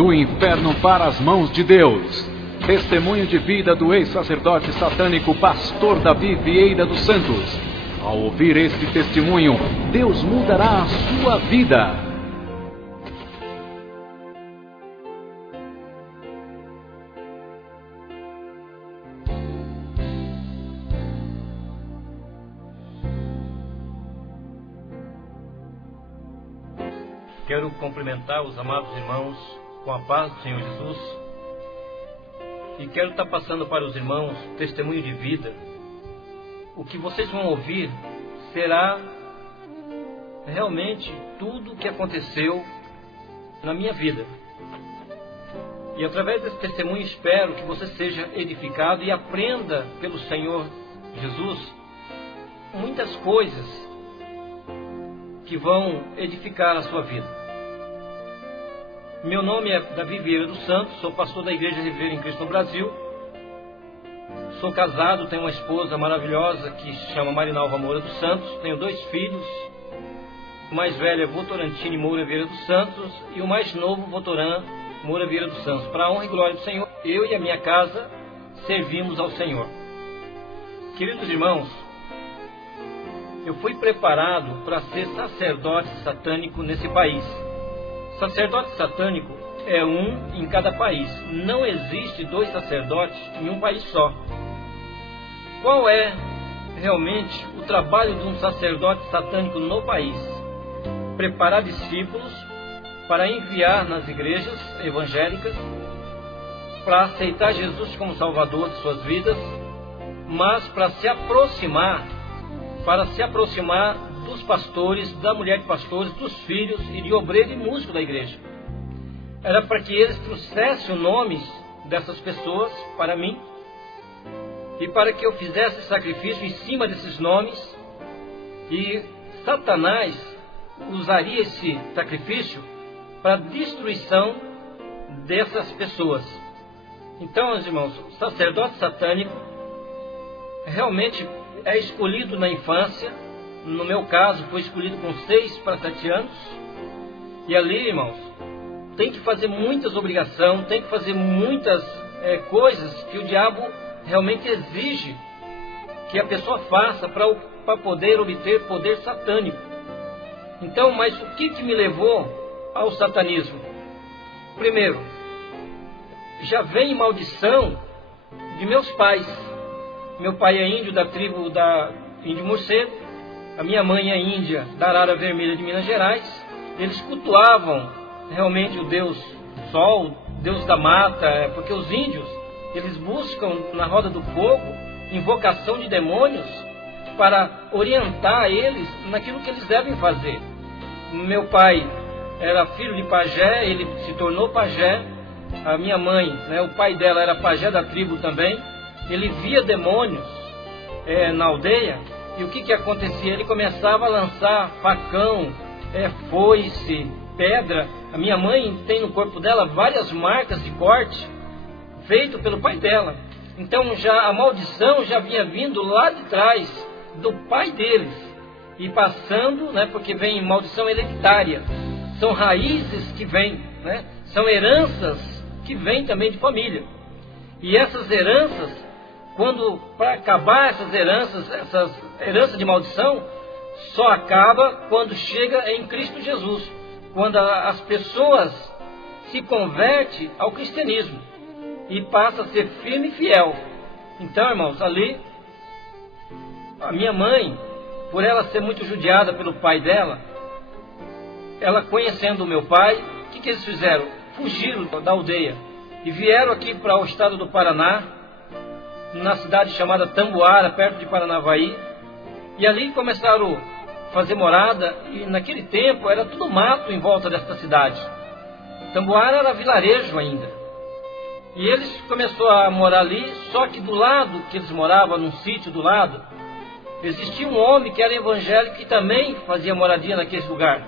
do inferno para as mãos de Deus. Testemunho de vida do ex-sacerdote satânico Pastor Davi Vieira dos Santos. Ao ouvir este testemunho, Deus mudará a sua vida. Quero cumprimentar os amados irmãos com a paz do Senhor Jesus e quero estar passando para os irmãos testemunho de vida. O que vocês vão ouvir será realmente tudo o que aconteceu na minha vida. E através desse testemunho espero que você seja edificado e aprenda pelo Senhor Jesus muitas coisas que vão edificar a sua vida. Meu nome é Davi Vieira dos Santos, sou pastor da Igreja Viver em Cristo no Brasil. Sou casado, tenho uma esposa maravilhosa que se chama Marinalva Moura dos Santos. Tenho 2 filhos, o mais velho é Votorantine Moura Vieira dos Santos e o mais novo Votoran Moura Vieira dos Santos. Para a honra e glória do Senhor, eu e a minha casa servimos ao Senhor. Queridos irmãos, eu fui preparado para ser sacerdote satânico nesse país. Sacerdote satânico é um em cada país. Não existe 2 sacerdotes em um país só. Qual é realmente o trabalho de um sacerdote satânico no país? Preparar discípulos para enviar nas igrejas evangélicas, para aceitar Jesus como Salvador de suas vidas, mas para se aproximar dos pastores, da mulher de pastores, dos filhos e de obreiro e músico da igreja. Era para que eles trouxessem os nomes dessas pessoas para mim e para que eu fizesse sacrifício em cima desses nomes, e Satanás usaria esse sacrifício para a destruição dessas pessoas. Então, meus irmãos, o sacerdote satânico realmente é escolhido na infância. No meu caso, foi escolhido com 6 para 7 anos. E ali, irmãos, tem que fazer muitas obrigações, tem que fazer muitas coisas que o diabo realmente exige que a pessoa faça para poder obter poder satânico. Então, mas o que me levou ao satanismo? Primeiro, já vem maldição de meus pais. Meu pai é índio da tribo da Índio Morcego. A minha mãe é índia da Arara Vermelha de Minas Gerais. Eles cultuavam realmente o Deus Sol, Deus da mata, porque os índios, eles buscam na roda do fogo invocação de demônios para orientar eles naquilo que eles devem fazer. Meu pai era filho de pajé, ele se tornou pajé. A minha mãe, o pai dela era pajé da tribo também. Ele via demônios na aldeia. E o que acontecia? Ele começava a lançar facão, foice, pedra. A minha mãe tem no corpo dela várias marcas de corte feito pelo pai dela. Então já a maldição já vinha vindo lá de trás do pai deles e passando, porque vem maldição hereditária. São raízes que vêm, são heranças que vêm também de família. E essas heranças, para acabar essas heranças de maldição, só acaba quando chega em Cristo Jesus, quando as pessoas se convertem ao cristianismo e passa a ser firme e fiel. Então, irmãos, ali a minha mãe, por ela ser muito judiada pelo pai dela, ela conhecendo o meu pai, o que eles fizeram? Fugiram da aldeia e vieram aqui para o estado do Paraná, na cidade chamada Tamboara, perto de Paranavaí, e ali começaram a fazer morada. E naquele tempo era tudo mato em volta desta cidade. Tamboara era vilarejo ainda, e eles começaram a morar ali. Só que do lado que eles moravam, num sítio do lado, existia um homem que era evangélico que também fazia moradia naquele lugar.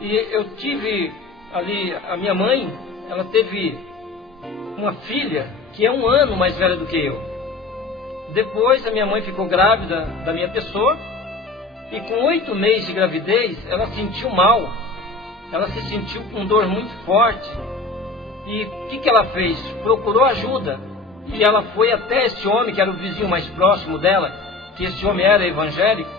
E eu tive ali, a minha mãe, ela teve uma filha que é 1 ano mais velha do que eu. Depois a minha mãe ficou grávida da minha pessoa, e com 8 meses de gravidez ela sentiu mal ela se sentiu com dor muito forte. E o que ela fez? Procurou ajuda. E ela foi até esse homem, que era o vizinho mais próximo dela, que esse homem era evangélico,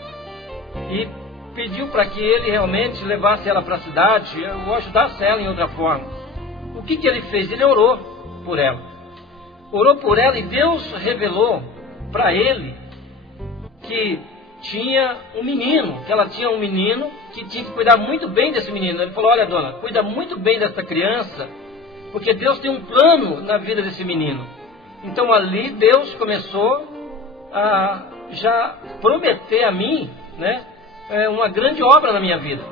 e pediu para que ele realmente levasse ela para a cidade, ou ajudasse ela em outra forma. O que ele fez? Ele orou por ela. Orou por ela e Deus revelou para ele que tinha um menino, que ela tinha um menino, que tinha que cuidar muito bem desse menino. Ele falou: olha, dona, cuida muito bem dessa criança, porque Deus tem um plano na vida desse menino. Então ali Deus começou a já prometer a mim, né, uma grande obra na minha vida.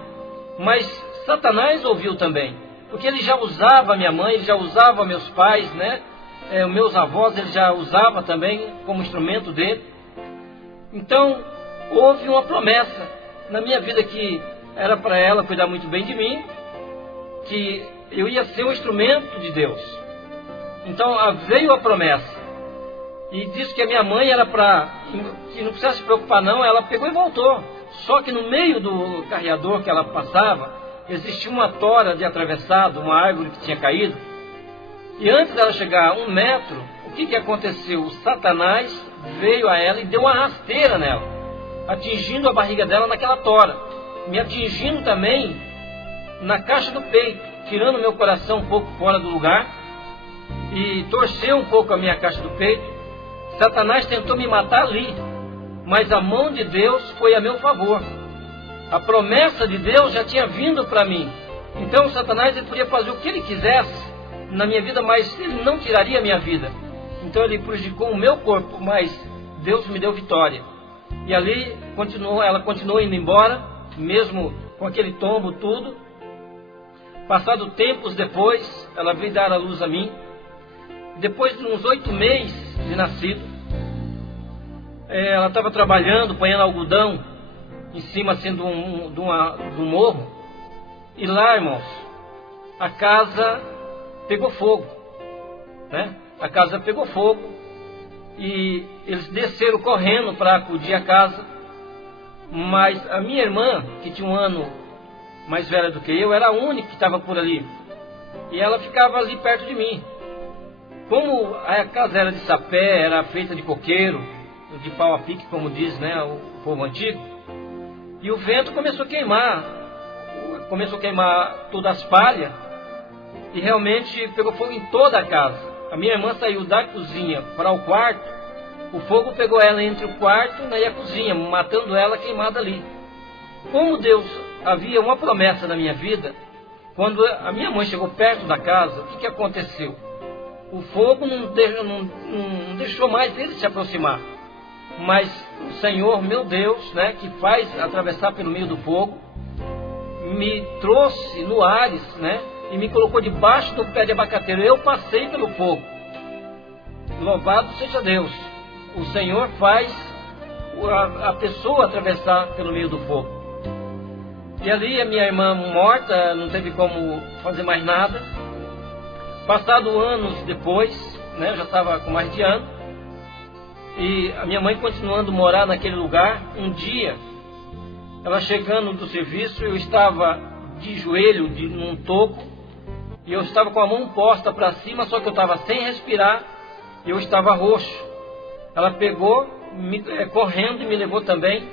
Mas Satanás ouviu também, porque ele já usava minha mãe, ele já usava meus pais, né, meus avós, ele já usava também como instrumento dele. Então houve uma promessa na minha vida que era para ela cuidar muito bem de mim, que eu ia ser um instrumento de Deus. Então veio a promessa. E disse que a minha mãe era para que não precisasse se preocupar não, ela pegou e voltou. Só que no meio do carreador que ela passava, existia uma tora de atravessado, uma árvore que tinha caído. E antes dela chegar a 1 metro, o que aconteceu? O Satanás veio a ela e deu uma rasteira nela, atingindo a barriga dela naquela tora, me atingindo também na caixa do peito, tirando meu coração um pouco fora do lugar, e torceu um pouco a minha caixa do peito. Satanás tentou me matar ali, mas a mão de Deus foi a meu favor. A promessa de Deus já tinha vindo para mim. Então Satanás ele podia fazer o que ele quisesse na minha vida, mas ele não tiraria a minha vida. Então ele prejudicou o meu corpo, mas Deus me deu vitória. E ali ela continuou indo embora, mesmo com aquele tombo tudo. Passado tempos depois, ela veio dar a luz a mim. Depois de uns 8 meses de nascido, ela estava trabalhando, ponhando algodão em cima assim, de um morro. E lá, irmãos, a casa pegou fogo, né? A casa pegou fogo e eles desceram correndo para acudir a casa. Mas a minha irmã, que tinha 1 ano mais velha do que eu, era a única que estava por ali. E ela ficava ali perto de mim. Como a casa era de sapé, era feita de coqueiro, de pau a pique, como diz, né, o povo antigo, e o vento começou a queimar todas as palhas, e realmente pegou fogo em toda a casa. A minha irmã saiu da cozinha para o quarto, o fogo pegou ela entre o quarto, né, e a cozinha, matando ela queimada ali. Como Deus havia uma promessa na minha vida, quando a minha mãe chegou perto da casa, o que aconteceu? O fogo não deixou mais ele se aproximar. Mas o Senhor, meu Deus, né, que faz atravessar pelo meio do fogo, me trouxe no Ares, né, e me colocou debaixo do pé de abacateiro. Eu passei pelo fogo. Louvado seja Deus. O Senhor faz a pessoa atravessar pelo meio do fogo. E ali a minha irmã morta, não teve como fazer mais nada. Passado anos depois, né, eu já estava com mais de ano, e a minha mãe continuando a morar naquele lugar. Um dia, ela chegando do serviço, eu estava de joelho num toco, e eu estava com a mão posta para cima, só que eu estava sem respirar, e eu estava roxo. Ela pegou, correndo, e me levou também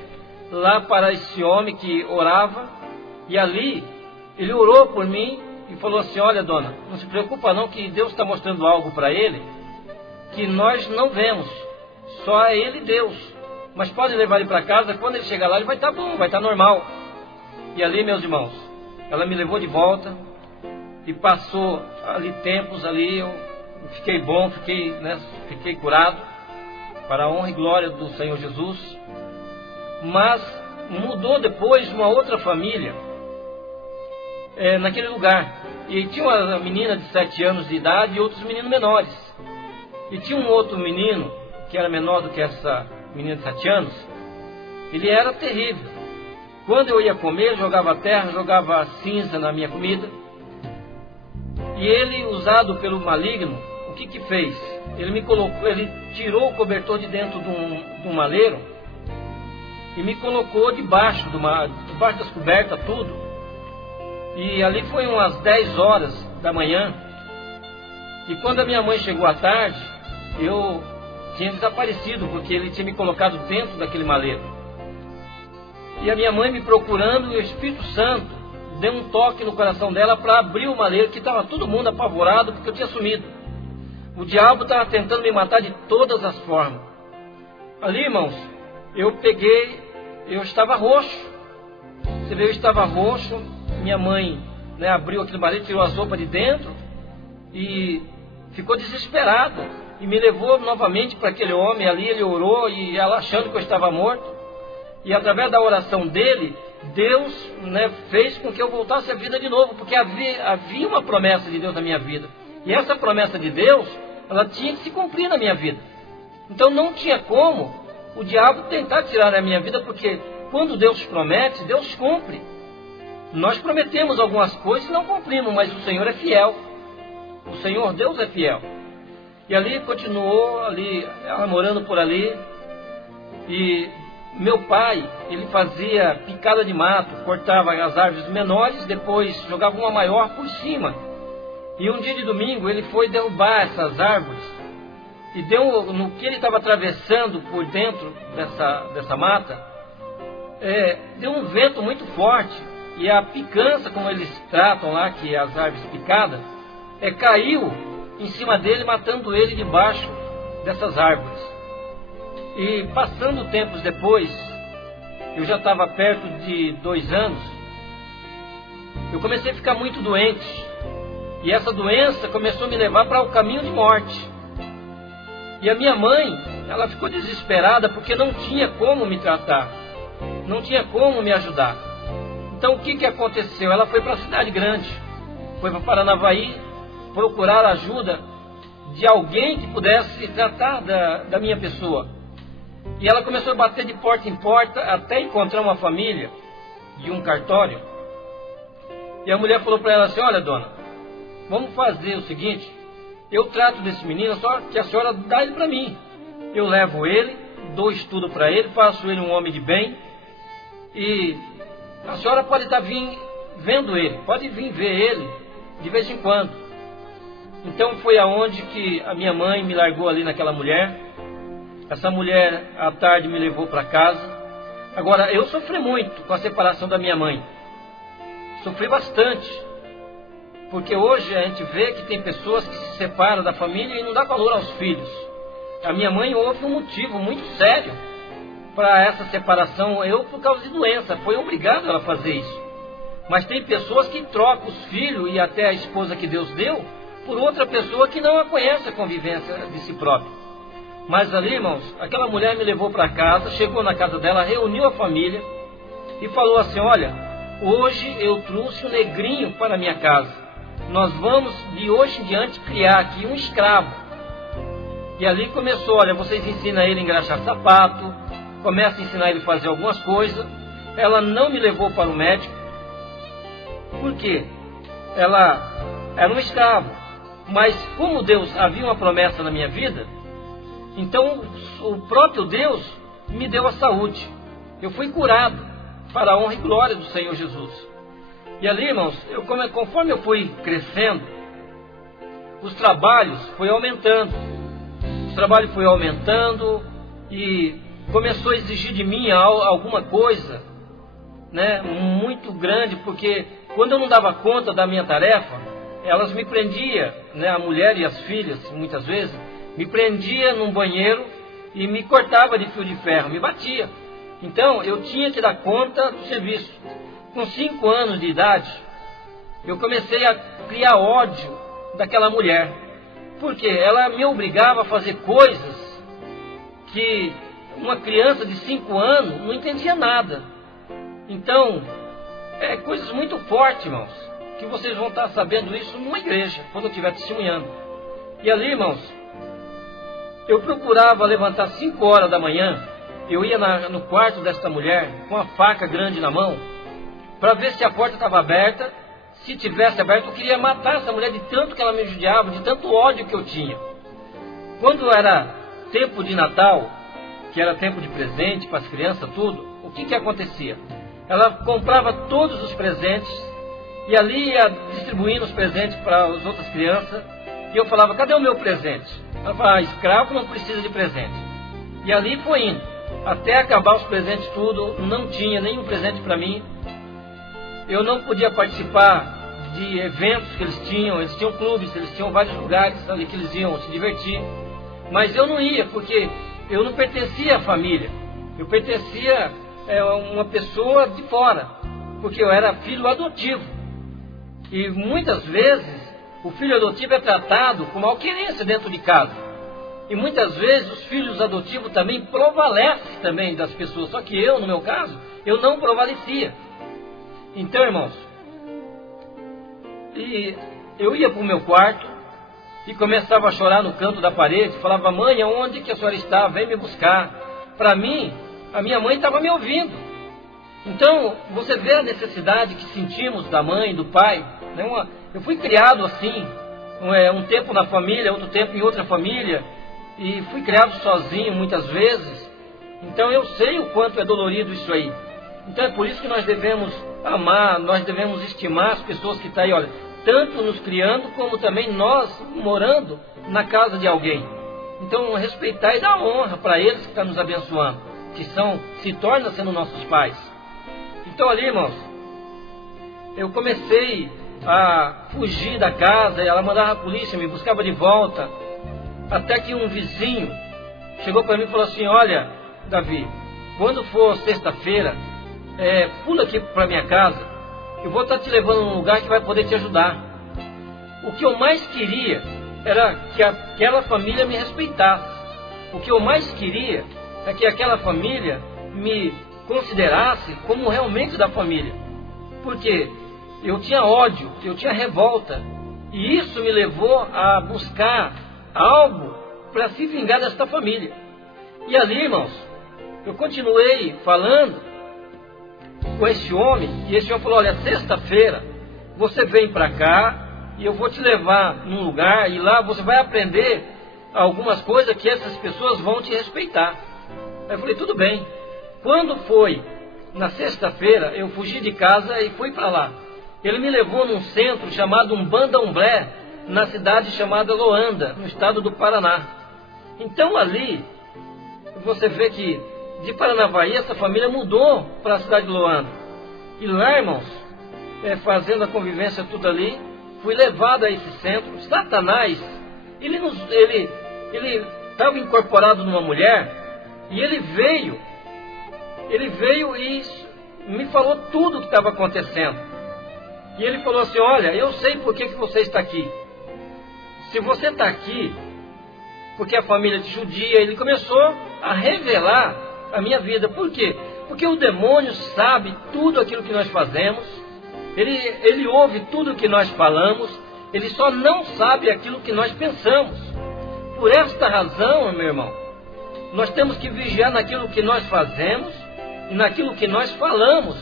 lá para esse homem que orava, e ali ele orou por mim e falou assim: olha, dona, não se preocupa não, que Deus está mostrando algo para ele que nós não vemos, só é ele Deus, mas pode levar ele para casa, quando ele chegar lá ele vai estar bom, vai estar normal. E ali, meus irmãos, ela me levou de volta e passou ali tempos ali, eu fiquei bom, fiquei curado, para a honra e glória do Senhor Jesus. Mas mudou depois uma outra família naquele lugar, e tinha uma menina de 7 anos de idade e outros meninos menores, e tinha um outro menino que era menor do que essa menina de 7 anos. Ele era terrível. Quando eu ia comer, jogava terra, jogava cinza na minha comida. E ele, usado pelo maligno, o que fez? Ele tirou o cobertor de dentro de um maleiro e me colocou debaixo das cobertas, tudo. E ali foi umas 10 horas da manhã. E quando a minha mãe chegou à tarde, eu tinha desaparecido, porque ele tinha me colocado dentro daquele maleiro. E a minha mãe me procurando, e o Espírito Santo deu um toque no coração dela para abrir o maleiro, que estava todo mundo apavorado porque eu tinha sumido. O diabo estava tentando me matar de todas as formas. Ali, irmãos, eu estava roxo. Você vê, eu estava roxo. Minha mãe, né, abriu aquele maleiro, tirou as roupas de dentro e ficou desesperada. E me levou novamente para aquele homem ali. Ele orou, e ela achando que eu estava morto. E através da oração dele, Deus, né, fez com que eu voltasse à vida de novo, porque havia uma promessa de Deus na minha vida. E essa promessa de Deus, ela tinha que se cumprir na minha vida. Então não tinha como o diabo tentar tirar a minha vida, porque quando Deus promete, Deus cumpre. Nós prometemos algumas coisas e não cumprimos, mas o Senhor é fiel. O Senhor Deus é fiel. E ali continuou, ali, ela morando por ali. E meu pai, ele fazia picada de mato, cortava as árvores menores, depois jogava uma maior por cima. E um dia de domingo ele foi derrubar essas árvores. E no que ele estava atravessando por dentro dessa mata, deu um vento muito forte. E a picança, como eles tratam lá, que é as árvores picadas, caiu em cima dele, matando ele debaixo dessas árvores. E passando tempos depois, eu já estava perto de 2 anos, eu comecei a ficar muito doente. E essa doença começou a me levar para o caminho de morte. E a minha mãe, ela ficou desesperada porque não tinha como me tratar, não tinha como me ajudar. Então o que aconteceu? Ela foi para a cidade grande, foi para Paranavaí procurar ajuda de alguém que pudesse tratar da minha pessoa. E ela começou a bater de porta em porta até encontrar uma família de um cartório. E a mulher falou para ela assim: olha, dona, vamos fazer o seguinte, eu trato desse menino, só que a senhora dá ele para mim. Eu levo ele, dou estudo para ele, faço ele um homem de bem, e a senhora pode estar vendo ele, pode vir ver ele de vez em quando. Então foi aonde que a minha mãe me largou ali naquela mulher. Essa mulher à tarde me levou para casa. Agora, eu sofri muito com a separação da minha mãe. Sofri bastante. Porque hoje a gente vê que tem pessoas que se separam da família e não dá valor aos filhos. A minha mãe houve um motivo muito sério para essa separação. Eu, por causa de doença, foi obrigado ela a fazer isso. Mas tem pessoas que trocam os filhos e até a esposa que Deus deu por outra pessoa que não a conhece a convivência de si próprio. Mas ali, irmãos, aquela mulher me levou para casa, chegou na casa dela, reuniu a família e falou assim: olha, hoje eu trouxe um negrinho para a minha casa. Nós vamos de hoje em diante criar aqui um escravo. E ali começou: olha, vocês ensinam ele a engraxar sapato, começa a ensinar ele a fazer algumas coisas. Ela não me levou para o médico. Por quê? Ela era um escravo. Mas como Deus havia uma promessa na minha vida, então o próprio Deus me deu a saúde. Eu fui curado para a honra e glória do Senhor Jesus. E ali, irmãos, conforme eu fui crescendo, os trabalhos foram aumentando. Os trabalhos foram aumentando e começou a exigir de mim alguma coisa, né, muito grande, porque quando eu não dava conta da minha tarefa, elas me prendiam, né, a mulher e as filhas, muitas vezes, me prendia num banheiro e me cortava de fio de ferro, me batia. Então eu tinha que dar conta do serviço. Com 5 anos de idade, eu comecei a criar ódio daquela mulher, porque ela me obrigava a fazer coisas que uma criança de 5 anos não entendia nada. Então, coisas muito fortes, irmãos, que vocês vão estar sabendo isso numa igreja, quando eu estiver testemunhando. E ali, irmãos, eu procurava levantar 5 horas da manhã, eu ia no quarto desta mulher com a faca grande na mão, para ver se a porta estava aberta. Se tivesse aberta, eu queria matar essa mulher de tanto que ela me judiava, de tanto ódio que eu tinha. Quando era tempo de Natal, que era tempo de presente para as crianças, tudo, o que acontecia? Ela comprava todos os presentes E ali ia distribuindo os presentes para as outras crianças. E eu falava, cadê o meu presente? Ela falava, escravo não precisa de presente. E ali foi indo. Até acabar os presentes tudo, não tinha nenhum presente para mim. Eu não podia participar de eventos que eles tinham clubes, eles tinham vários lugares ali que eles iam se divertir. Mas eu não ia, porque eu não pertencia à família. Eu pertencia a uma pessoa de fora, porque eu era filho adotivo. E muitas vezes o filho adotivo é tratado com malquerência dentro de casa. E muitas vezes os filhos adotivos também prevalecem também das pessoas. Só que eu, no meu caso, eu não prevalecia. Então, irmãos, eu ia para o meu quarto e começava a chorar no canto da parede. Falava, mãe, aonde que a senhora está? Vem me buscar. Para mim, a minha mãe estava me ouvindo. Então, você vê a necessidade que sentimos da mãe, do pai. Eu fui criado assim, um tempo na família, outro tempo em outra família, e fui criado sozinho muitas vezes. Então eu sei o quanto é dolorido isso aí. Então é por isso que nós devemos amar, nós devemos estimar as pessoas que estão aí, olha, tanto nos criando, como também nós morando na casa de alguém. Então respeitar e dar honra para eles que estão nos abençoando, que se tornam sendo nossos pais. Então ali, irmãos, eu comecei a fugir da casa, e ela mandava a polícia, me buscava de volta, até que um vizinho chegou para mim e falou assim, olha, Davi, quando for sexta-feira, pula aqui para minha casa, eu vou estar te levando num lugar que vai poder te ajudar. O que eu mais queria era que aquela família me respeitasse. O que eu mais queria é que aquela família me considerasse como realmente da família. Porque eu tinha ódio, eu tinha revolta, e isso me levou a buscar algo para se vingar desta família. E ali, irmãos, eu continuei falando com esse homem, e esse homem falou, olha, sexta-feira você vem para cá e eu vou te levar num lugar, e lá você vai aprender algumas coisas que essas pessoas vão te respeitar. Aí eu falei, tudo bem. Quando foi na sexta-feira, eu fugi de casa e fui para lá. Ele me levou num centro chamado Umbandomblé, na cidade chamada Loanda, no estado do Paraná. Então ali, você vê que de Paranavaí, essa família mudou para a cidade de Loanda. E lá, irmãos, fazendo a convivência tudo ali, fui levado a esse centro. Satanás, ele estava incorporado numa mulher, e ele veio e me falou tudo o que estava acontecendo. E ele falou assim, olha, eu sei por que você está aqui. Se você está aqui, porque a família te judia, ele começou a revelar a minha vida. Por quê? Porque o demônio sabe tudo aquilo que nós fazemos, ele ouve tudo o que nós falamos, ele só não sabe aquilo que nós pensamos. Por esta razão, meu irmão, nós temos que vigiar naquilo que nós fazemos e naquilo que nós falamos.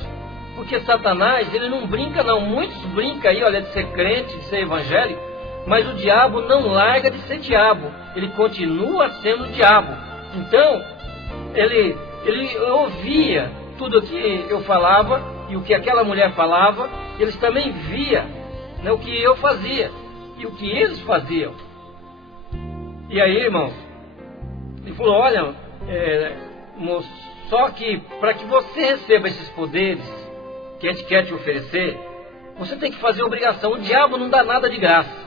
Porque Satanás, ele não brinca não. Muitos brincam aí, olha, de ser crente, de ser evangélico, mas o diabo não larga de ser diabo. Ele continua sendo diabo. Então, ele ouvia tudo o que eu falava e o que aquela mulher falava. Eles também via, né, o que eu fazia e o que eles faziam. E aí, irmãos, ele falou, olha, moço, só que para que você receba esses poderes que a gente quer te oferecer, você tem que fazer obrigação. O diabo não dá nada de graça.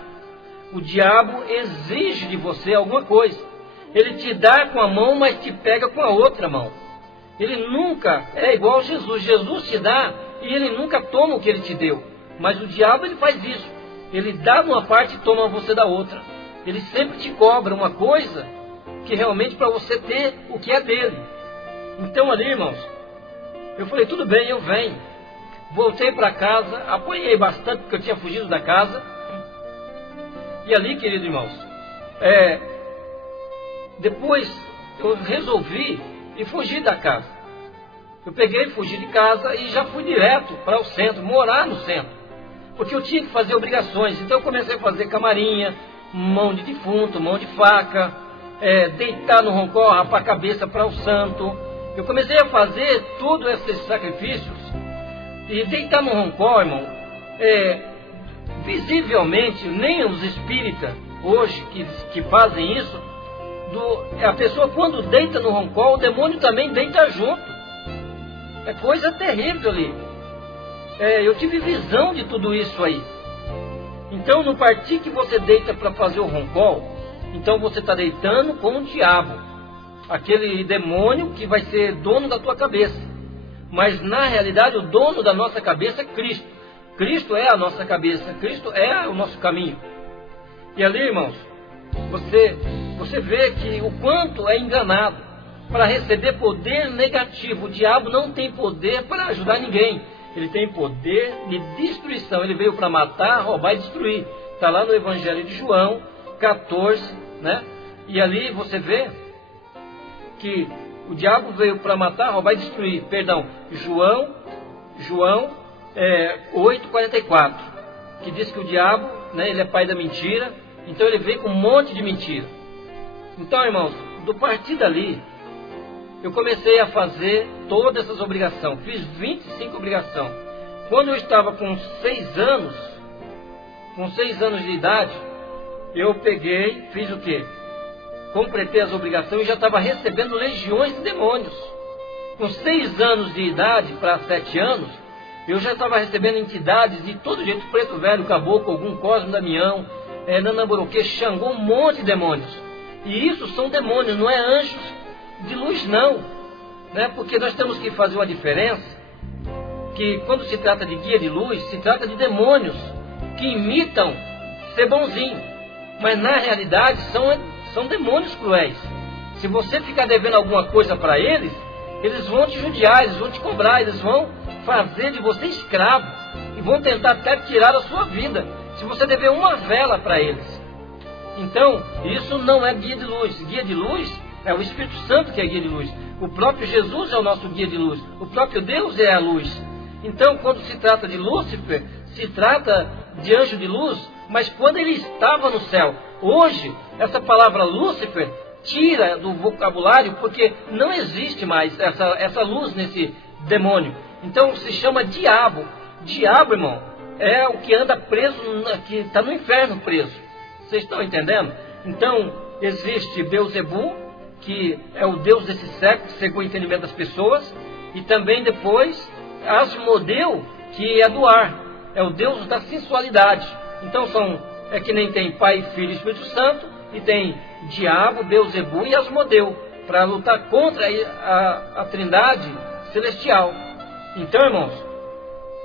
O diabo exige de você alguma coisa. Ele te dá com a mão, mas te pega com a outra mão. Ele nunca é igual a Jesus. Jesus te dá e ele nunca toma o que ele te deu. Mas o diabo, ele faz isso. Ele dá de uma parte e toma você da outra. Ele sempre te cobra uma coisa que realmente para você ter o que é dele. Então ali, irmãos, eu falei, tudo bem, eu venho. Voltei para casa, apanhei bastante porque eu tinha fugido da casa. E ali, queridos irmãos, depois eu resolvi e fugi da casa. Eu peguei, fugi de casa e já fui direto para o centro, morar no centro. Porque eu tinha que fazer obrigações. Então eu comecei a fazer camarinha, mão de defunto, mão de faca, deitar no roncó, rapar a cabeça para o santo. Eu comecei a fazer todos esses sacrifícios. E deitar no roncó, irmão, visivelmente, nem os espíritas hoje que fazem isso, a pessoa quando deita no roncol, o demônio também deita junto. É coisa terrível ali. Eu tive visão de tudo isso aí. Então, no partir que você deita para fazer o roncol, então você está deitando com o diabo, aquele demônio que vai ser dono da tua cabeça. Mas na realidade o dono da nossa cabeça é Cristo. Cristo é a nossa cabeça, Cristo é o nosso caminho. E ali, irmãos, você vê que o quanto é enganado para receber poder negativo. O diabo não tem poder para ajudar ninguém. Ele tem poder de destruição. Ele veio para matar, roubar e destruir. Está lá no Evangelho de João 14, né? E ali você vê que o diabo veio para matar, roubar e destruir. Perdão, João 8,44, que diz que o diabo, né, ele é pai da mentira. Então ele veio com um monte de mentira. Então, irmãos, do partir dali, eu comecei a fazer todas essas obrigações. Fiz 25 obrigações. Quando eu estava com 6 anos de idade, eu peguei, fiz o quê? Completei as obrigações e já estava recebendo legiões de demônios. Com 6 anos de idade para 7 anos, eu já estava recebendo entidades de todo jeito, preto velho, caboclo, algum Cosmo, Damião, Nanamburuque, Xangô, um monte de demônios. E isso são demônios, não é anjos de luz não, né? Porque nós temos que fazer uma diferença, que quando se trata de guia de luz, se trata de demônios que imitam ser bonzinho, mas na realidade são demônios cruéis. Se você ficar devendo alguma coisa para eles, eles vão te judiar, eles vão te cobrar, eles vão fazer de você escravo e vão tentar até tirar a sua vida, se você dever uma vela para eles. Então, isso não é guia de luz. Guia de luz é o Espírito Santo que é guia de luz. O próprio Jesus é o nosso guia de luz. O próprio Deus é a luz. Então, quando se trata de Lúcifer, se trata de anjo de luz, mas quando ele estava no céu. Hoje, essa palavra Lúcifer tira do vocabulário, porque não existe mais essa luz nesse demônio. Então, se chama diabo. Diabo, irmão, é o que anda preso, que está no inferno preso. Vocês estão entendendo? Então, existe Beuzebu, que é o Deus desse século, segundo o entendimento das pessoas, e também depois Asmodeu, que é do ar, é o Deus da sensualidade. Então é que nem tem Pai, Filho e Espírito Santo, e tem Diabo, Beuzebu e Asmodeu, para lutar contra a Trindade celestial. Então, irmãos,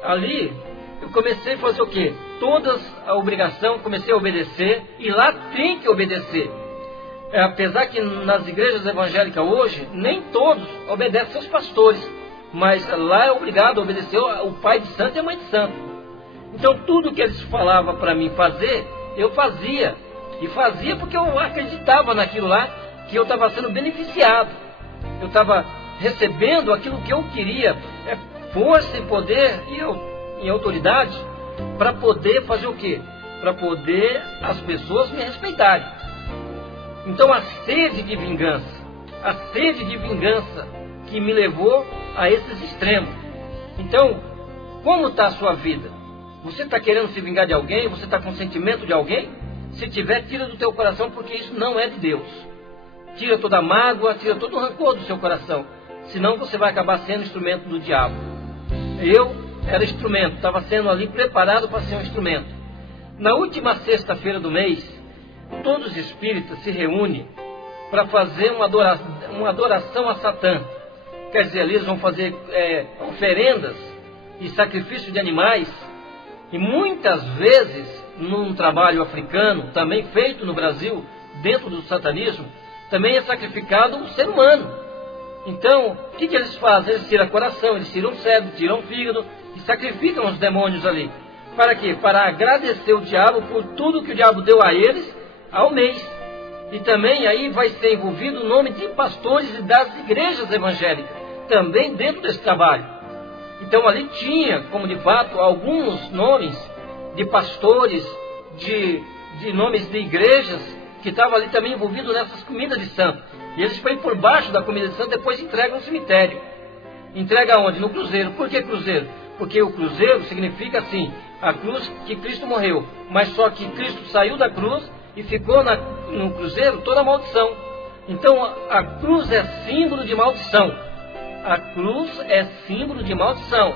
ali eu comecei a fazer o quê? Todas a obrigação, comecei a obedecer, e lá tem que obedecer. Apesar que nas igrejas evangélicas hoje, nem todos obedecem aos pastores, mas lá é obrigado a obedecer o pai de santo e a mãe de santo. Então tudo que eles falavam para mim fazer, eu fazia. E fazia porque eu acreditava naquilo lá, que eu estava sendo beneficiado. Eu estava recebendo aquilo que eu queria, força e poder e autoridade, para poder fazer o quê? Para poder as pessoas me respeitarem. Então a sede de vingança que me levou a esses extremos. Então, como está a sua vida? Você está querendo se vingar de alguém? Você está com sentimento de alguém? Se tiver, tira do teu coração, porque isso não é de Deus. Tira toda a mágoa, tira todo o rancor do seu coração. Senão você vai acabar sendo instrumento do diabo. Eu era instrumento, estava sendo ali preparado para ser um instrumento. Na última sexta-feira do mês, todos os espíritas se reúnem para fazer uma adoração a Satã. Quer dizer, eles vão fazer oferendas e sacrifício de animais. E muitas vezes, num trabalho africano, também feito no Brasil, dentro do satanismo, também é sacrificado um ser humano. Então, o que eles fazem? Eles tiram coração, eles tiram cérebro, tiram fígado e sacrificam os demônios ali. Para quê? Para agradecer o diabo por tudo que o diabo deu a eles ao mês. E também aí vai ser envolvido o nome de pastores e das igrejas evangélicas, também dentro desse trabalho. Então ali tinha, como de fato, alguns nomes de pastores, de nomes de igrejas, que estavam ali também envolvidos nessas comidas de santo. E eles põem por baixo da comida de santo, depois entregam no cemitério. Entrega onde? No cruzeiro. Por que cruzeiro? porque o cruzeiro significa assim, a cruz que Cristo morreu, mas só que Cristo saiu da cruz e ficou no cruzeiro toda a maldição. Então a cruz é símbolo de maldição. A cruz é símbolo de maldição.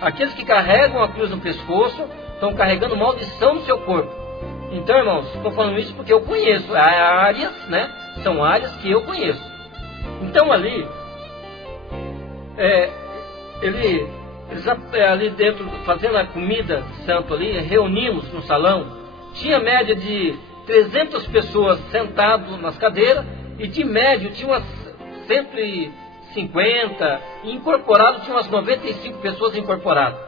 Aqueles que carregam a cruz no pescoço estão carregando maldição no seu corpo. Então, irmãos, estou falando isso porque eu conheço áreas, né? São áreas que eu conheço. Então ali, eles ali dentro, fazendo a comida santo ali, reunimos no salão, tinha média de 300 pessoas sentadas nas cadeiras, e de médio tinha umas 150, e incorporado tinha umas 95 pessoas incorporadas.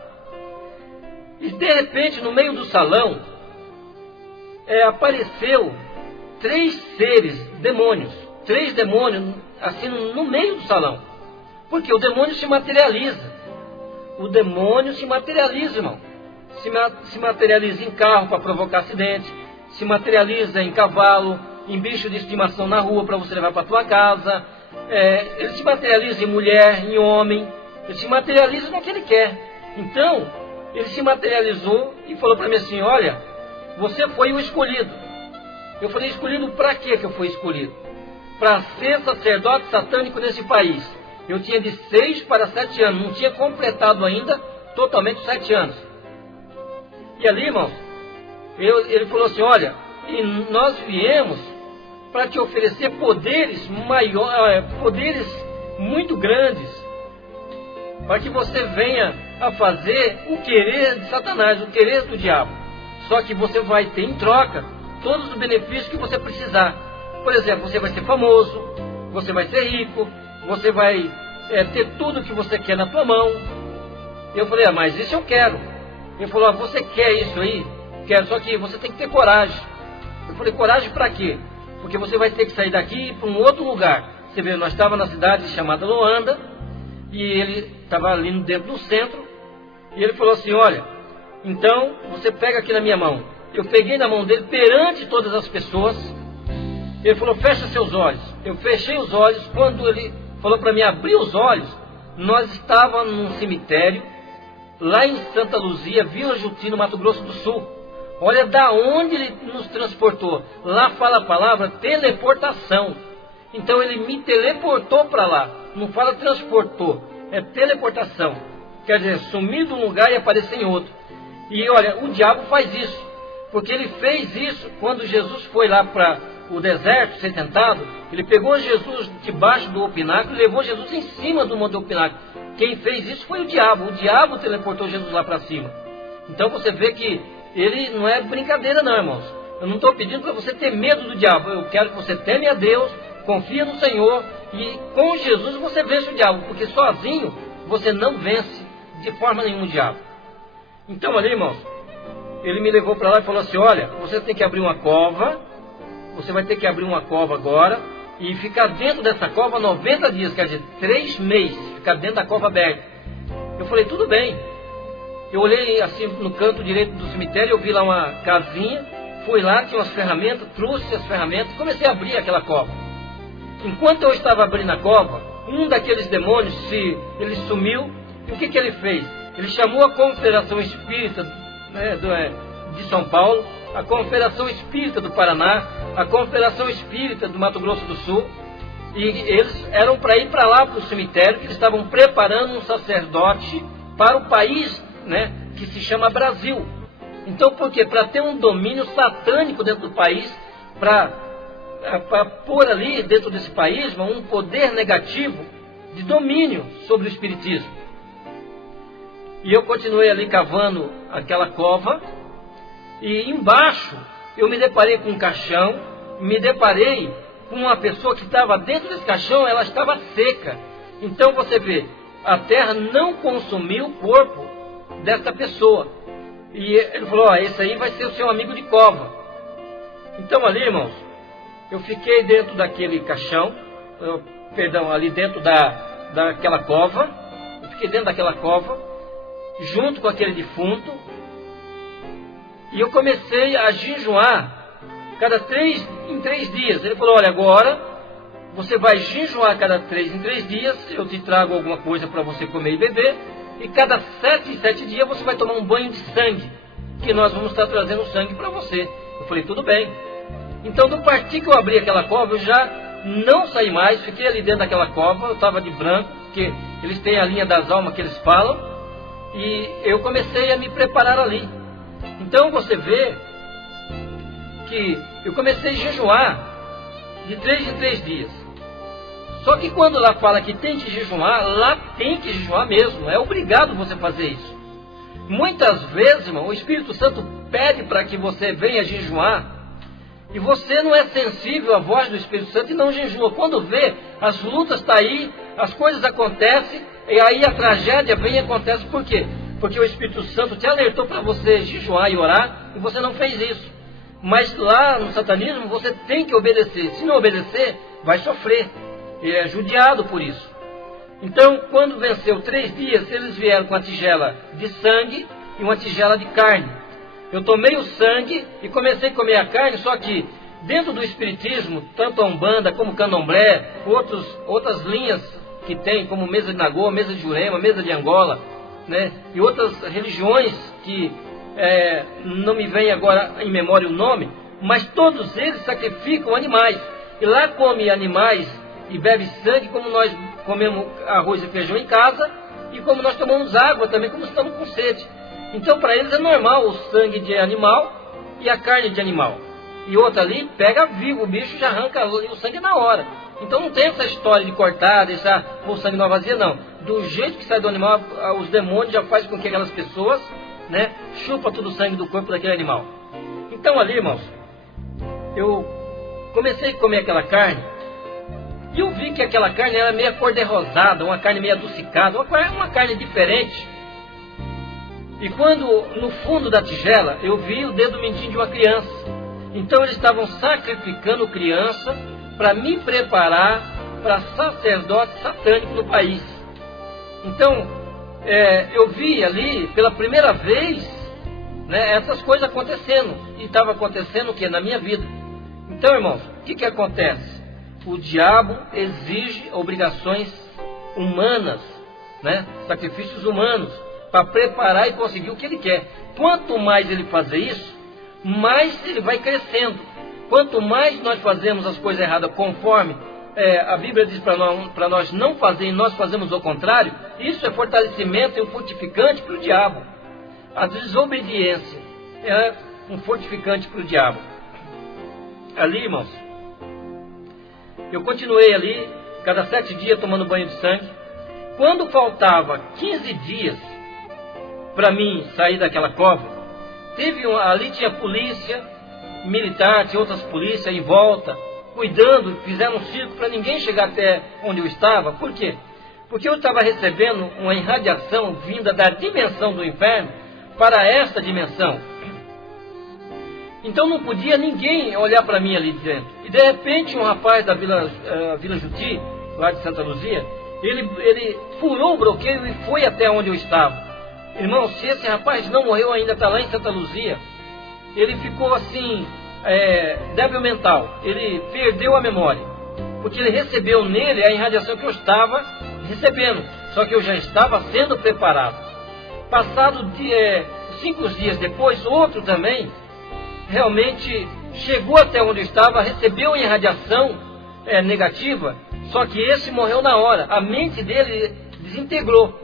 E de repente, no meio do salão, apareceu 3 seres, demônios, 3 demônios, assim no meio do salão, porque o demônio se materializa. O demônio se materializa, irmão. Se materializa em carro para provocar acidente, se materializa em cavalo, em bicho de estimação na rua para você levar para a tua casa. Ele se materializa em mulher, em homem. Ele se materializa no que ele quer. Então, ele se materializou e falou para mim assim: olha, você foi o escolhido. Eu falei: escolhido para quê que eu fui escolhido? Para ser sacerdote satânico nesse país. Eu tinha de 6 para 7 anos, não tinha completado ainda totalmente os 7 anos. E ali, irmãos, ele falou assim: olha, e nós viemos para te oferecer poderes maiores, poderes muito grandes, para que você venha a fazer o querer de Satanás, o querer do diabo. Só que você vai ter em troca todos os benefícios que você precisar. Por exemplo, você vai ser famoso, você vai ser rico, você vai ter tudo que você quer na tua mão. Eu falei: mas isso eu quero. Ele falou: você quer isso aí? Quero, só que você tem que ter coragem. Eu falei: coragem para quê? Porque você vai ter que sair daqui e ir para um outro lugar. Você vê, nós estávamos na cidade chamada Luanda, e ele estava ali dentro do centro, e ele falou assim: olha, então você pega aqui na minha mão. Eu peguei na mão dele perante todas as pessoas. Ele falou: fecha seus olhos. Eu fechei os olhos. Quando ele falou para mim abrir os olhos, nós estávamos num cemitério, lá em Santa Luzia, Vila Jutina, Mato Grosso do Sul. Olha da onde ele nos transportou. Lá fala a palavra teleportação. Então ele me teleportou para lá. Não fala transportou, é teleportação. Quer dizer, sumir de um lugar e aparecer em outro. E olha, o diabo faz isso, porque ele fez isso quando Jesus foi lá para o deserto ser tentado. Ele pegou Jesus debaixo do pináculo e levou Jesus em cima do monte do pináculo. Quem fez isso foi o diabo. O diabo teleportou Jesus lá para cima. Então você vê que ele não é brincadeira não, irmãos. Eu não estou pedindo para você ter medo do diabo. Eu quero que você teme a Deus, confia no Senhor, e com Jesus você vence o diabo, porque sozinho você não vence de forma nenhuma o diabo. Então ali, irmãos, ele me levou para lá e falou assim: olha, você tem que abrir uma cova. Você vai ter que abrir uma cova agora e ficar dentro dessa cova 90 dias, quer dizer, 3 meses, ficar dentro da cova aberta. Eu falei: tudo bem. Eu olhei assim no canto direito do cemitério, eu vi lá uma casinha, fui lá, tinha umas ferramentas, trouxe as ferramentas e comecei a abrir aquela cova. Enquanto eu estava abrindo a cova, um daqueles demônios, ele sumiu, e o que ele fez? Ele chamou a Confederação Espírita, né, de São Paulo, a Confederação Espírita do Paraná, a Confederação Espírita do Mato Grosso do Sul, e eles eram para ir para lá, para o cemitério, que eles estavam preparando um sacerdote para o país, né, que se chama Brasil. Então, por quê? Para ter um domínio satânico dentro do país, para pôr ali dentro desse país um poder negativo de domínio sobre o espiritismo. E eu continuei ali cavando aquela cova, e embaixo eu me deparei com um caixão, me deparei com uma pessoa que estava dentro desse caixão, ela estava seca. Então você vê, a terra não consumiu o corpo dessa pessoa. E ele falou: esse aí vai ser o seu amigo de cova. Então ali, irmãos, eu fiquei dentro daquele caixão, ali dentro daquela cova, eu fiquei dentro daquela cova, junto com aquele defunto, e eu comecei a jejuar em 3 dias. Ele falou: olha, agora você vai jejuar em 3 dias, eu te trago alguma coisa para você comer e beber, e cada 7 dias você vai tomar um banho de sangue, que nós vamos estar trazendo sangue para você. Eu falei, tudo bem. Então, do partir que eu abri aquela cova, eu já não saí mais, fiquei ali dentro daquela cova, eu estava de branco, porque eles têm a linha das almas que eles falam, e eu comecei a me preparar ali. Então, você vê que eu comecei a jejuar de 3 em 3 dias. Só que quando lá fala que tem que jejuar, lá tem que jejuar mesmo, é obrigado você fazer isso. Muitas vezes, irmão, o Espírito Santo pede para que você venha jejuar, e você não é sensível à voz do Espírito Santo e não jejua. Quando vê, as lutas estão aí, as coisas acontecem, e aí a tragédia vem e acontece. Por quê? Porque o Espírito Santo te alertou para você jejuar e orar, e você não fez isso. Mas lá no satanismo você tem que obedecer. Se não obedecer, vai sofrer. E é judiado por isso. Então, quando venceu 3 dias, eles vieram com a tigela de sangue e uma tigela de carne. Eu tomei o sangue e comecei a comer a carne, só que dentro do espiritismo, tanto a Umbanda como o Candomblé, outras linhas que tem, como mesa de Nagô, mesa de Jurema, mesa de Angola, né, e outras religiões que não me vem agora em memória o nome, mas todos eles sacrificam animais. E lá come animais e bebe sangue, como nós comemos arroz e feijão em casa, e como nós tomamos água também, como estamos com sede. Então, para eles é normal o sangue de animal e a carne de animal. E outra ali, pega vivo o bicho e já arranca o sangue na hora. Então não tem essa história de cortar, deixar o sangue na vazia, não. Do jeito que sai do animal, os demônios já fazem com que aquelas pessoas, né, chupam todo o sangue do corpo daquele animal. Então ali, irmãos, eu comecei a comer aquela carne, e eu vi que aquela carne era meio cor-de-rosada, uma carne meio adocicada, uma carne diferente. E quando, no fundo da tigela, eu vi o dedo mindinho de uma criança. Então eles estavam sacrificando criança para me preparar para sacerdote satânico no país. Então, eu vi ali, pela primeira vez, né, essas coisas acontecendo. E estava acontecendo o que? Na minha vida. Então, irmãos, o que acontece? O diabo exige obrigações humanas, né, sacrifícios humanos, para preparar e conseguir o que ele quer. Quanto mais ele fazer isso, mais ele vai crescendo. Quanto mais nós fazemos as coisas erradas conforme a Bíblia diz para nós não fazer, e nós fazemos o contrário, isso é fortalecimento e um fortificante para o diabo. A desobediência é um fortificante para o diabo. Ali, irmãos, eu continuei ali, cada 7 dias tomando banho de sangue. Quando faltava 15 dias para mim sair daquela cova, ali tinha polícia militar, tinha outras polícias em volta, cuidando, fizeram um circo para ninguém chegar até onde eu estava. Por quê? Porque eu estava recebendo uma irradiação vinda da dimensão do inferno para esta dimensão. Então não podia ninguém olhar para mim ali dentro. E de repente um rapaz da Vila Juti, lá de Santa Luzia, ele furou o bloqueio e foi até onde eu estava. Irmão, se esse rapaz não morreu ainda, está lá em Santa Luzia, ele ficou assim, débil mental, ele perdeu a memória, porque ele recebeu nele a irradiação que eu estava recebendo, só que eu já estava sendo preparado. Passado 5 dias depois, outro também, realmente chegou até onde eu estava, recebeu a irradiação negativa, só que esse morreu na hora, a mente dele desintegrou.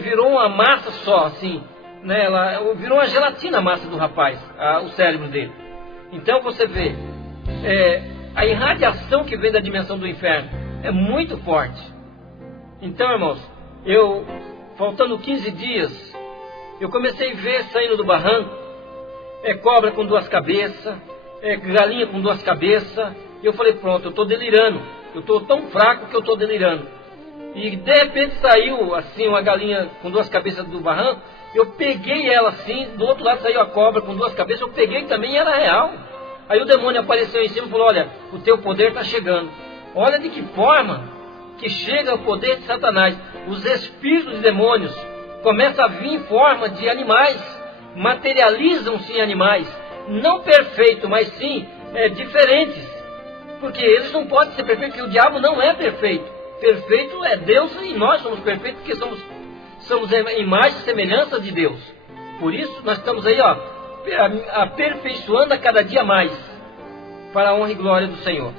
Virou uma massa só, assim, né? Virou uma gelatina a massa do rapaz, o cérebro dele. Então você vê, a irradiação que vem da dimensão do inferno é muito forte. Então, irmãos, faltando 15 dias, eu comecei a ver saindo do barranco, cobra com 2 cabeças, galinha com 2 cabeças, e eu falei, pronto, eu estou delirando, eu estou tão fraco que eu estou delirando. E de repente saiu assim uma galinha com 2 cabeças do barranco. Eu peguei ela assim, do outro lado saiu a cobra com 2 cabeças. Eu peguei também e era real. Aí o demônio apareceu em cima e falou, olha, o teu poder está chegando. Olha de que forma que chega o poder de Satanás. Os espíritos de demônios começam a vir em forma de animais, materializam-se em animais, não perfeitos, mas sim diferentes, porque eles não podem ser perfeitos, porque o diabo não é perfeito. Perfeito é Deus, e nós somos perfeitos porque somos somos a imagem e semelhança de Deus. Por isso nós estamos aí, aperfeiçoando a cada dia mais, para a honra e glória do Senhor.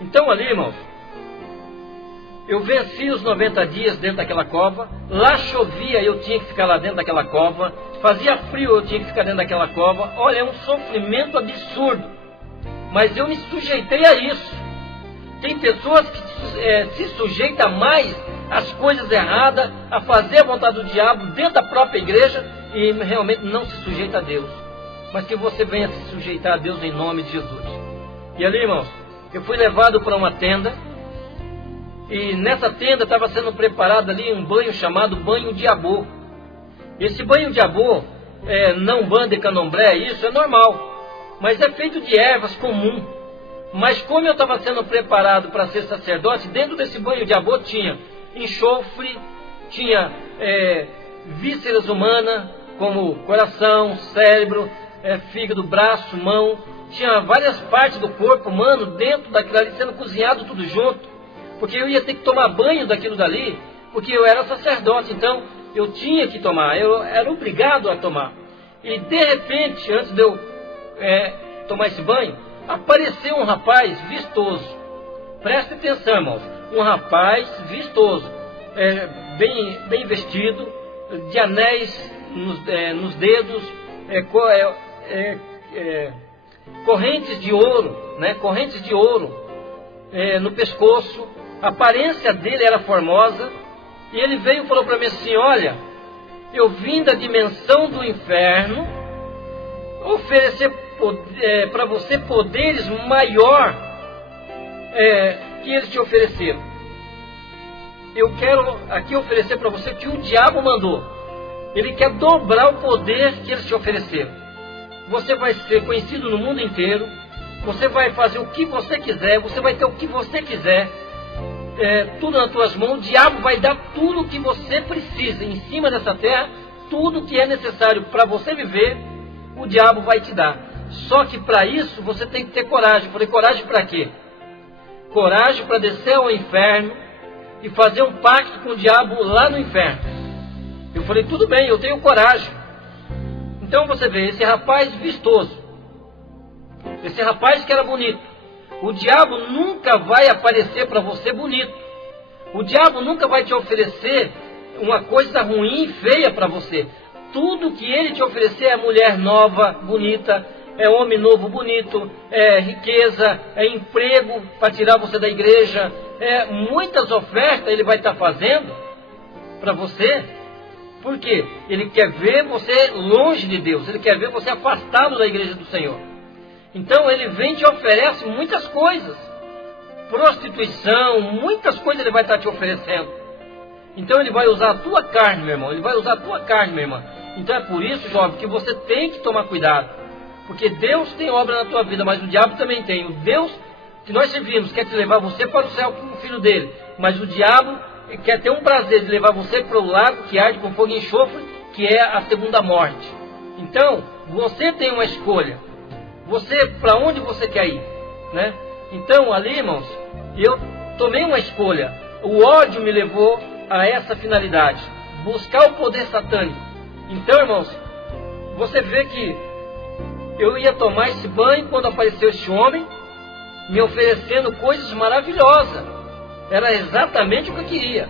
Então ali, irmãos, eu venci os 90 dias dentro daquela cova. Lá chovia, eu tinha que ficar lá dentro daquela cova. Fazia frio, eu tinha que ficar dentro daquela cova. Olha, é um sofrimento absurdo. Mas eu me sujeitei a isso. Tem pessoas que se sujeitam mais às coisas erradas, a fazer a vontade do diabo dentro da própria igreja e realmente não se sujeita a Deus. Mas que você venha se sujeitar a Deus em nome de Jesus. E ali, irmãos, eu fui levado para uma tenda. E nessa tenda estava sendo preparado ali um banho chamado banho de abô. Esse banho de abô, não banda e candomblé, isso é normal. Mas é feito de ervas comum. Mas como eu estava sendo preparado para ser sacerdote, dentro desse banho de abô tinha enxofre, tinha vísceras humanas, como coração, cérebro, fígado, braço, mão. Tinha várias partes do corpo humano dentro daquilo ali sendo cozinhado tudo junto. Porque eu ia ter que tomar banho daquilo dali, porque eu era sacerdote, então eu tinha que tomar, eu era obrigado a tomar. E de repente, antes de eu tomar esse banho, apareceu um rapaz vistoso. Preste atenção, irmãos, um rapaz vistoso, bem vestido, de anéis nos dedos, correntes de ouro, né? Correntes de ouro no pescoço. A aparência dele era formosa. E ele veio e falou para mim assim: olha, eu vim da dimensão do inferno oferecer para você poderes maior que eles te ofereceram. Eu quero aqui oferecer para você o que o diabo mandou. Ele quer dobrar o poder que eles te ofereceram. Você vai ser conhecido no mundo inteiro. Você vai fazer o que você quiser. Você vai ter o que você quiser. Tudo nas tuas mãos. O diabo vai dar tudo o que você precisa em cima dessa terra. Tudo que é necessário para você viver, o diabo vai te dar. Só que para isso você tem que ter coragem. Eu falei, coragem para quê? Coragem para descer ao inferno e fazer um pacto com o diabo lá no inferno. Eu falei, tudo bem, eu tenho coragem. Então você vê, esse rapaz vistoso, esse rapaz que era bonito, o diabo nunca vai aparecer para você bonito. O diabo nunca vai te oferecer uma coisa ruim e feia para você. Tudo que ele te oferecer é mulher nova, bonita, é homem novo, bonito, é riqueza, é emprego para tirar você da igreja, muitas ofertas ele vai estar fazendo para você. Por quê? Ele quer ver você longe de Deus, ele quer ver você afastado da igreja do Senhor. Então ele vem e te oferece muitas coisas, prostituição, muitas coisas ele vai estar te oferecendo. Então ele vai usar a tua carne, meu irmão, ele vai usar a tua carne, minha irmã. Então é por isso, jovem, que você tem que tomar cuidado, porque Deus tem obra na tua vida, mas o diabo também tem. O Deus que nós servimos quer te levar você para o céu com o filho dele, mas o diabo quer ter um prazer de levar você para o lago que arde com fogo e enxofre, que é a segunda morte. Então você tem uma escolha. Você, para onde você quer ir, né? Então ali, irmãos, eu tomei uma escolha. O ódio me levou a essa finalidade, buscar o poder satânico. Então, irmãos, você vê que eu ia tomar esse banho quando apareceu esse homem me oferecendo coisas maravilhosas. Era exatamente o que eu queria.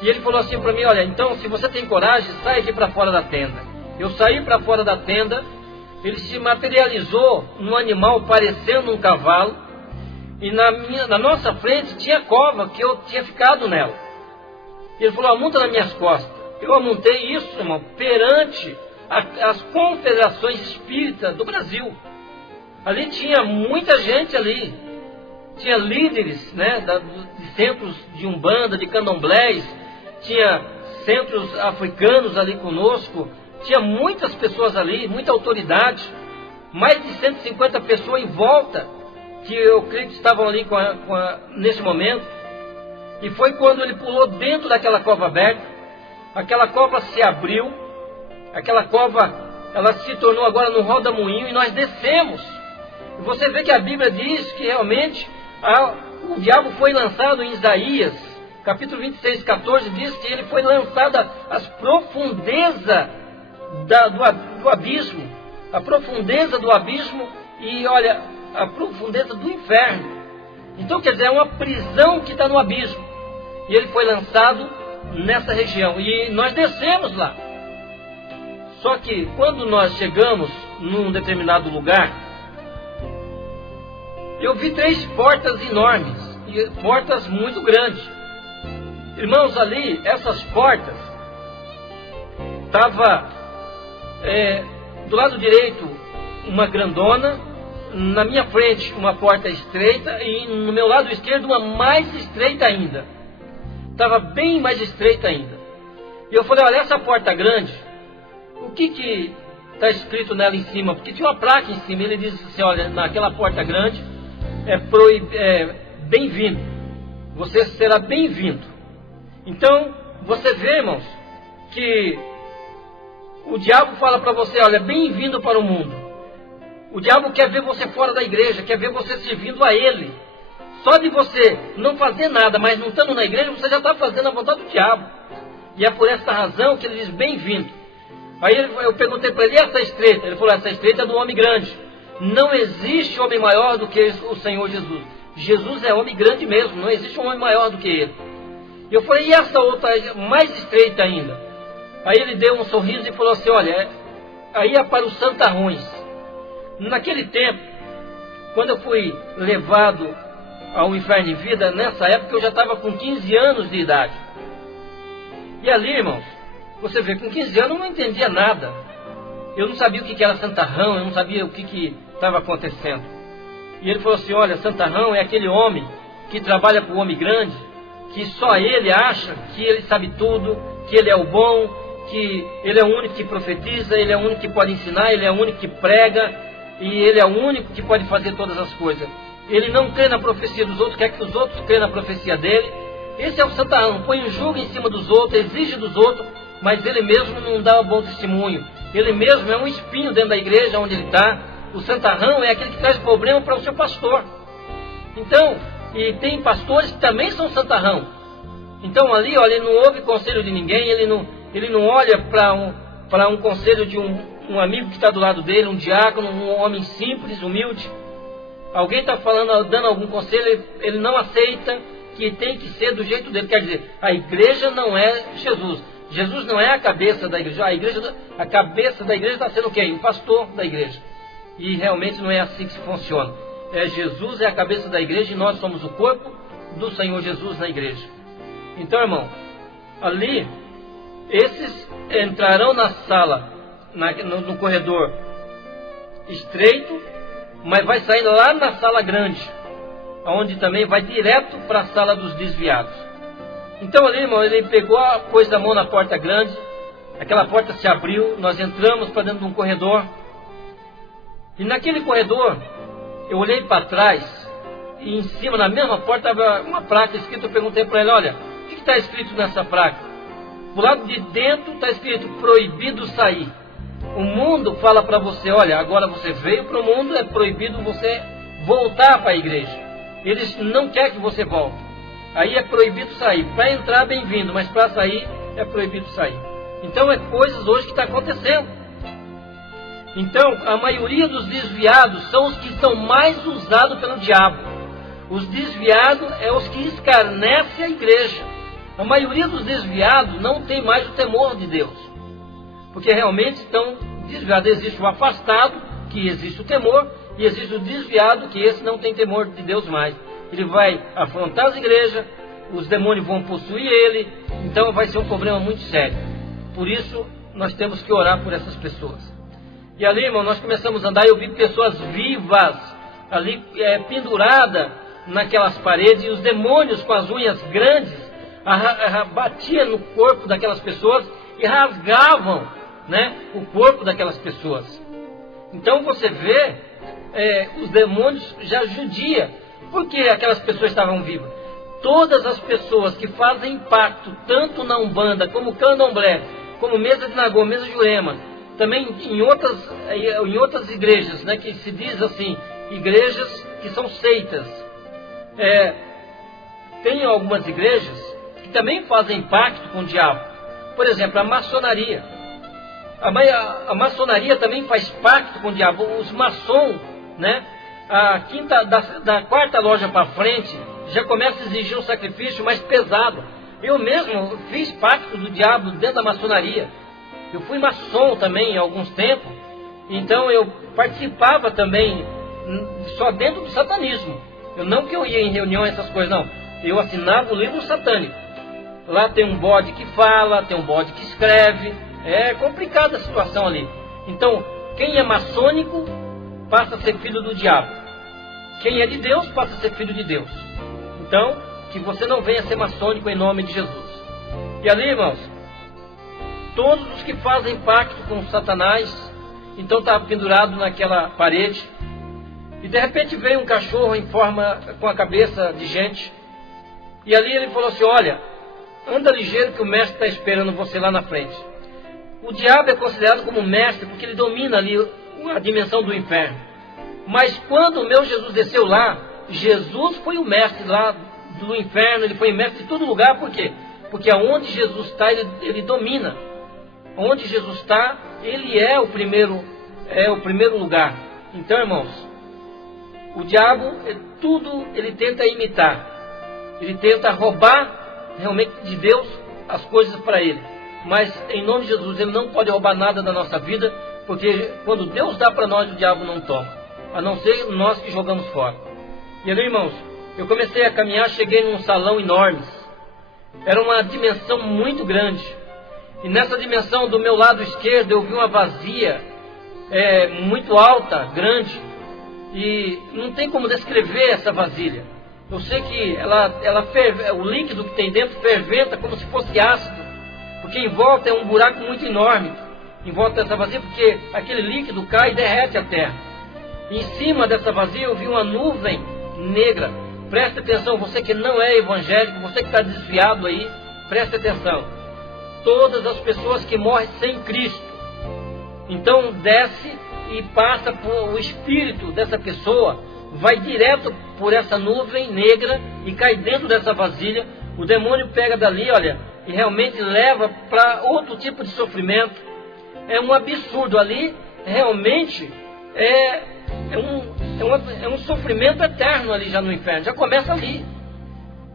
E ele falou assim para mim: olha, então se você tem coragem, sai aqui para fora da tenda. Eu saí para fora da tenda. Ele se materializou num animal parecendo um cavalo. E na nossa frente tinha cova que eu tinha ficado nela. Ele falou: amonta nas minhas costas. Eu amontei isso, irmão, perante as confederações espíritas do Brasil. Ali tinha muita gente ali. Tinha líderes, né, de centros de umbanda, de candomblés. Tinha centros africanos ali conosco. Tinha muitas pessoas ali, muita autoridade, mais de 150 pessoas em volta, que eu creio que estavam ali nesse momento. E foi quando ele pulou dentro daquela cova aberta, aquela cova se abriu, aquela cova, ela se tornou agora no roda-moinho e nós descemos. E você vê que a Bíblia diz que realmente o diabo foi lançado em Isaías, capítulo 26, 14, diz que ele foi lançado às profundezas do abismo, a profundeza do abismo e, olha, a profundeza do inferno. Então, quer dizer, é uma prisão que está no abismo. E ele foi lançado nessa região. E nós descemos lá. Só que, quando nós chegamos num determinado lugar, eu vi 3 portas enormes, e portas muito grandes. Irmãos, ali, essas portas, estava do lado direito uma grandona, na minha frente uma porta estreita e no meu lado esquerdo uma mais estreita ainda. Estava bem mais estreita ainda. E eu falei, olha, essa porta grande, o que está escrito nela em cima? Porque tinha uma placa em cima, ele diz assim, olha, naquela porta grande bem-vindo, você será bem-vindo. Então, você vê, irmãos, que o diabo fala para você, olha, bem-vindo para o mundo. O diabo quer ver você fora da igreja, quer ver você servindo a ele. Só de você não fazer nada, mas não estando na igreja, você já está fazendo a vontade do diabo. E é por essa razão que ele diz, bem-vindo. Aí eu perguntei para ele, e essa estreita? Ele falou, essa estreita é do homem grande. Não existe homem maior do que o Senhor Jesus. Jesus é homem grande mesmo, não existe um homem maior do que ele. E eu falei, e essa outra mais estreita ainda? Aí ele deu um sorriso e falou assim, olha, aí é para os santarrões. Naquele tempo, quando eu fui levado ao inferno em vida, nessa época eu já estava com 15 anos de idade. E ali, irmãos, você vê, com 15 anos eu não entendia nada. Eu não sabia o que era santarrão, eu não sabia o que estava acontecendo. E ele falou assim, olha, santarrão é aquele homem que trabalha para o homem grande, que só ele acha que ele sabe tudo, que ele é o bom, que ele é o único que profetiza, ele é o único que pode ensinar, ele é o único que prega, e ele é o único que pode fazer todas as coisas. Ele não crê na profecia dos outros, quer que os outros crêem na profecia dele. Esse é o santarrão, põe um jugo em cima dos outros, exige dos outros, mas ele mesmo não dá um bom testemunho. Ele mesmo é um espinho dentro da igreja onde ele está. O santarrão é aquele que traz problema para o seu pastor. Então, e tem pastores que também são santarrão. Então ali, olha, ele não ouve conselho de ninguém, ele não olha para um conselho de um amigo que está do lado dele, um diácono, um homem simples, humilde. Alguém está falando, dando algum conselho, ele não aceita, que tem que ser do jeito dele. Quer dizer, a igreja não é Jesus. Jesus não é a cabeça da igreja. A cabeça da igreja está sendo quem? O pastor da igreja. E realmente não é assim que funciona. Jesus é a cabeça da igreja e nós somos o corpo do Senhor Jesus na igreja. Então, irmão, ali, esses entrarão na sala, no corredor estreito, mas vai sair lá na sala grande, onde também vai direto para a sala dos desviados. Então ali, irmão, ele pegou, pôs a mão na porta grande, aquela porta se abriu, nós entramos para dentro de um corredor, e naquele corredor, eu olhei para trás, e em cima, na mesma porta, estava uma placa escrita. Eu perguntei para ele, olha, o que está escrito nessa placa? Do lado de dentro está escrito, proibido sair. O mundo fala para você, olha, agora você veio para o mundo, é proibido você voltar para a igreja. Eles não querem que você volte. Aí é proibido sair. Para entrar, bem-vindo, mas para sair, é proibido sair. Então é coisas hoje que está acontecendo. Então, a maioria dos desviados são os que são mais usados pelo diabo. Os desviados é os que escarnecem a igreja. A maioria dos desviados não tem mais o temor de Deus. Porque realmente estão desviados. Existe o afastado, que existe o temor, e existe o desviado, que esse não tem temor de Deus mais. Ele vai afrontar as igrejas, os demônios vão possuir ele, então vai ser um problema muito sério. Por isso, nós temos que orar por essas pessoas. E ali, irmão, nós começamos a andar e eu vi pessoas vivas, ali penduradas naquelas paredes, e os demônios com as unhas grandes batiam no corpo daquelas pessoas e rasgavam, né, o corpo daquelas pessoas. Então você vê os demônios já judia. Por que aquelas pessoas estavam vivas? Todas as pessoas que fazem pacto, tanto na Umbanda, como Candomblé, como Mesa de Nagô, Mesa de Jurema, também em outras igrejas, né, que se diz assim, igrejas que são seitas. Tem algumas igrejas também fazem pacto com o diabo. Por exemplo, a maçonaria. A maçonaria também faz pacto com o diabo. Os maçons, né? Da quarta loja para frente, já começa a exigir um sacrifício mais pesado. Eu mesmo fiz pacto do diabo dentro da maçonaria. Eu fui maçom também há alguns tempos. Então eu participava também só dentro do satanismo. Não que eu ia em reunião, essas coisas, não. Eu assinava o livro satânico. Lá tem um bode que fala, tem um bode que escreve. É complicada a situação ali. Então, quem é maçônico passa a ser filho do diabo. Quem é de Deus passa a ser filho de Deus. Então, que você não venha ser maçônico em nome de Jesus. E ali, irmãos, todos os que fazem pacto com Satanás, então estava pendurado naquela parede, e de repente veio um cachorro em forma, com a cabeça de gente, e ali ele falou assim: olha, anda ligeiro que o mestre está esperando você lá na frente. O diabo é considerado como mestre porque ele domina ali a dimensão do inferno. Mas quando o meu Jesus desceu lá, Jesus foi o mestre lá do inferno, ele foi mestre de todo lugar. Por quê? Porque aonde Jesus está, ele domina. Onde Jesus está, ele é o primeiro lugar. Então, irmãos, o diabo, tudo ele tenta imitar. Ele tenta roubar realmente de Deus as coisas para ele. Mas em nome de Jesus, ele não pode roubar nada da nossa vida, porque quando Deus dá para nós, o diabo não toma, a não ser nós que jogamos fora. E ali, irmãos, eu comecei a caminhar, cheguei num salão enorme. Era uma dimensão muito grande. E nessa dimensão, do meu lado esquerdo, eu vi uma vazia muito alta, grande. E não tem como descrever essa vasilha. Eu sei que ela ferve, o líquido que tem dentro ferventa como se fosse ácido. Porque em volta é um buraco muito enorme. Em volta dessa vazia, porque aquele líquido cai e derrete a terra. E em cima dessa vazia eu vi uma nuvem negra. Preste atenção, você que não é evangélico, você que está desviado aí, preste atenção. Todas as pessoas que morrem sem Cristo, então desce e passa por o espírito dessa pessoa, vai direto por essa nuvem negra e cai dentro dessa vasilha. O demônio pega dali, olha, e realmente leva para outro tipo de sofrimento. É um absurdo ali, realmente é um sofrimento eterno ali já no inferno, já começa ali.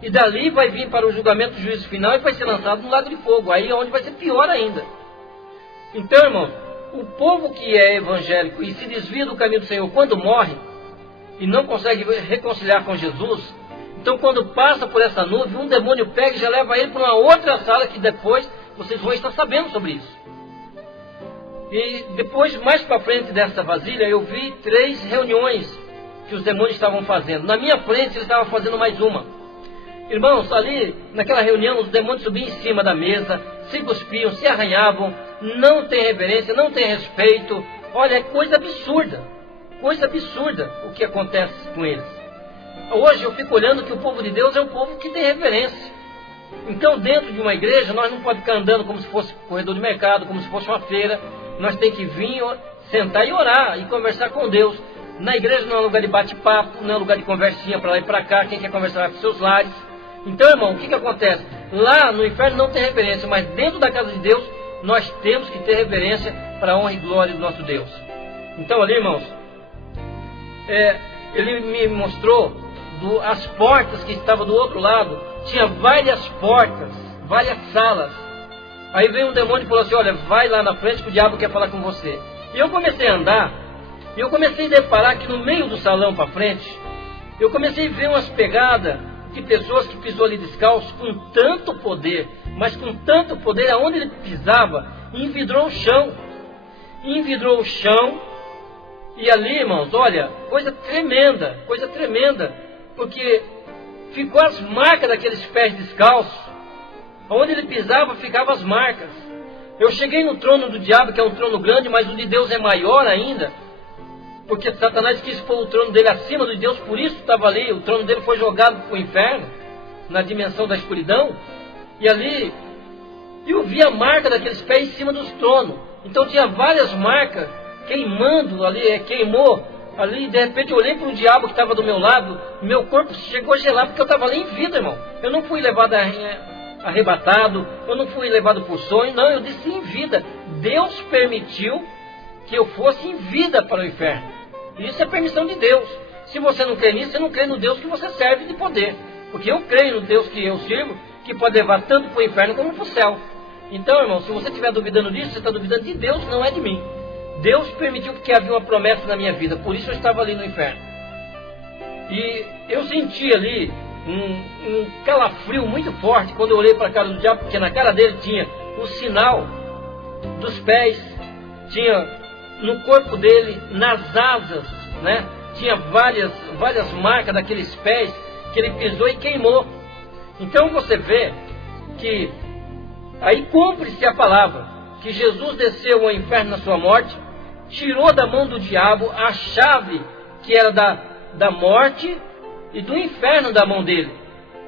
E dali vai vir para o julgamento do juízo final e vai ser lançado no lago de fogo, aí é onde vai ser pior ainda. Então, irmãos, o povo que é evangélico e se desvia do caminho do Senhor, quando morre e não consegue reconciliar com Jesus, então quando passa por essa nuvem, um demônio pega e já leva ele para uma outra sala, que depois vocês vão estar sabendo sobre isso. E depois, mais para frente dessa vasilha, eu vi 3 reuniões que os demônios estavam fazendo. Na minha frente eles estavam fazendo mais uma. Irmãos, ali naquela reunião os demônios subiam em cima da mesa, se cuspiam, se arranhavam, não tem reverência, não tem respeito. Olha, é coisa absurda o que acontece com eles. Hoje eu fico olhando que o povo de Deus é um povo que tem reverência. Então dentro de uma igreja nós não podemos ficar andando como se fosse corredor de mercado, como se fosse uma feira. Nós temos que vir, sentar e orar e conversar com Deus. Na igreja não é lugar de bate-papo, não é lugar de conversinha para lá e para cá. Quem quer conversar vai para os seus lares. Então, irmão, o que acontece? Lá no inferno não tem reverência, mas dentro da casa de Deus nós temos que ter reverência para a honra e glória do nosso Deus. Então ali, irmãos, ele me mostrou as portas que estavam do outro lado. Tinha várias portas, várias salas. Aí veio um demônio e falou assim: olha, vai lá na frente que o diabo quer falar com você. E eu comecei a andar, e eu comecei a deparar que no meio do salão para frente, eu comecei a ver umas pegadas de pessoas que pisou ali descalço com tanto poder, mas com tanto poder, aonde ele pisava, envidrou o chão. Envidrou o chão, e ali, irmãos, olha, coisa tremenda, porque ficou as marcas daqueles pés descalços. Onde ele pisava, ficavam as marcas. Eu cheguei no trono do diabo, que é um trono grande, mas o de Deus é maior ainda, porque Satanás quis pôr o trono dele acima do de Deus, por isso estava ali. O trono dele foi jogado para o inferno, na dimensão da escuridão. E ali, eu vi a marca daqueles pés em cima dos tronos. Então tinha várias marcas, queimando ali, queimou ali. De repente eu olhei para o diabo que estava do meu lado, meu corpo chegou a gelar, porque eu estava ali em vida, irmão. Eu não fui levado arrebatado, eu não fui levado por sonho, não, eu disse em vida. Deus permitiu que eu fosse em vida para o inferno. Isso é permissão de Deus. Se você não crê nisso, você não crê no Deus que você serve de poder. Porque eu creio no Deus que eu sirvo, que pode levar tanto para o inferno como para o céu. Então, irmão, se você estiver duvidando disso, você está duvidando de Deus, não é de mim. Deus permitiu que havia uma promessa na minha vida, por isso eu estava ali no inferno. E eu senti ali um calafrio muito forte quando eu olhei para a cara do diabo, porque na cara dele tinha o sinal dos pés, tinha no corpo dele, nas asas, né? Tinha várias marcas daqueles pés que ele pisou e queimou. Então você vê que aí cumpre-se a palavra, que Jesus desceu ao inferno na sua morte, tirou da mão do diabo a chave que era da morte e do inferno da mão dele.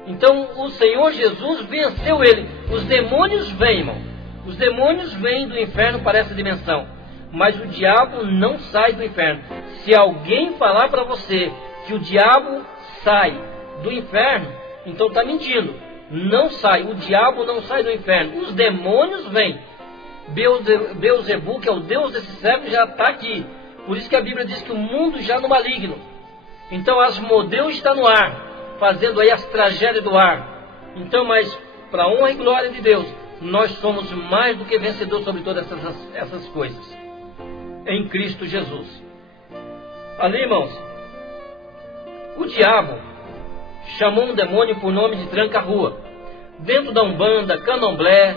Então o Senhor Jesus venceu ele. Os demônios vêm, irmão. Os demônios vêm do inferno para essa dimensão. Mas o diabo não sai do inferno. Se alguém falar para você que o diabo sai do inferno, então está mentindo. Não sai. O diabo não sai do inferno. Os demônios vêm. Beelzebul, que é o Deus desse século, já está aqui. Por isso que a Bíblia diz que o mundo já no maligno. Então Asmodeu está no ar, fazendo aí as tragédias do ar. Então, mas para a honra e glória de Deus, nós somos mais do que vencedores sobre todas essas coisas, em Cristo Jesus. Ali, irmãos, o diabo chamou um demônio por nome de tranca-rua. Dentro da Umbanda, Candomblé,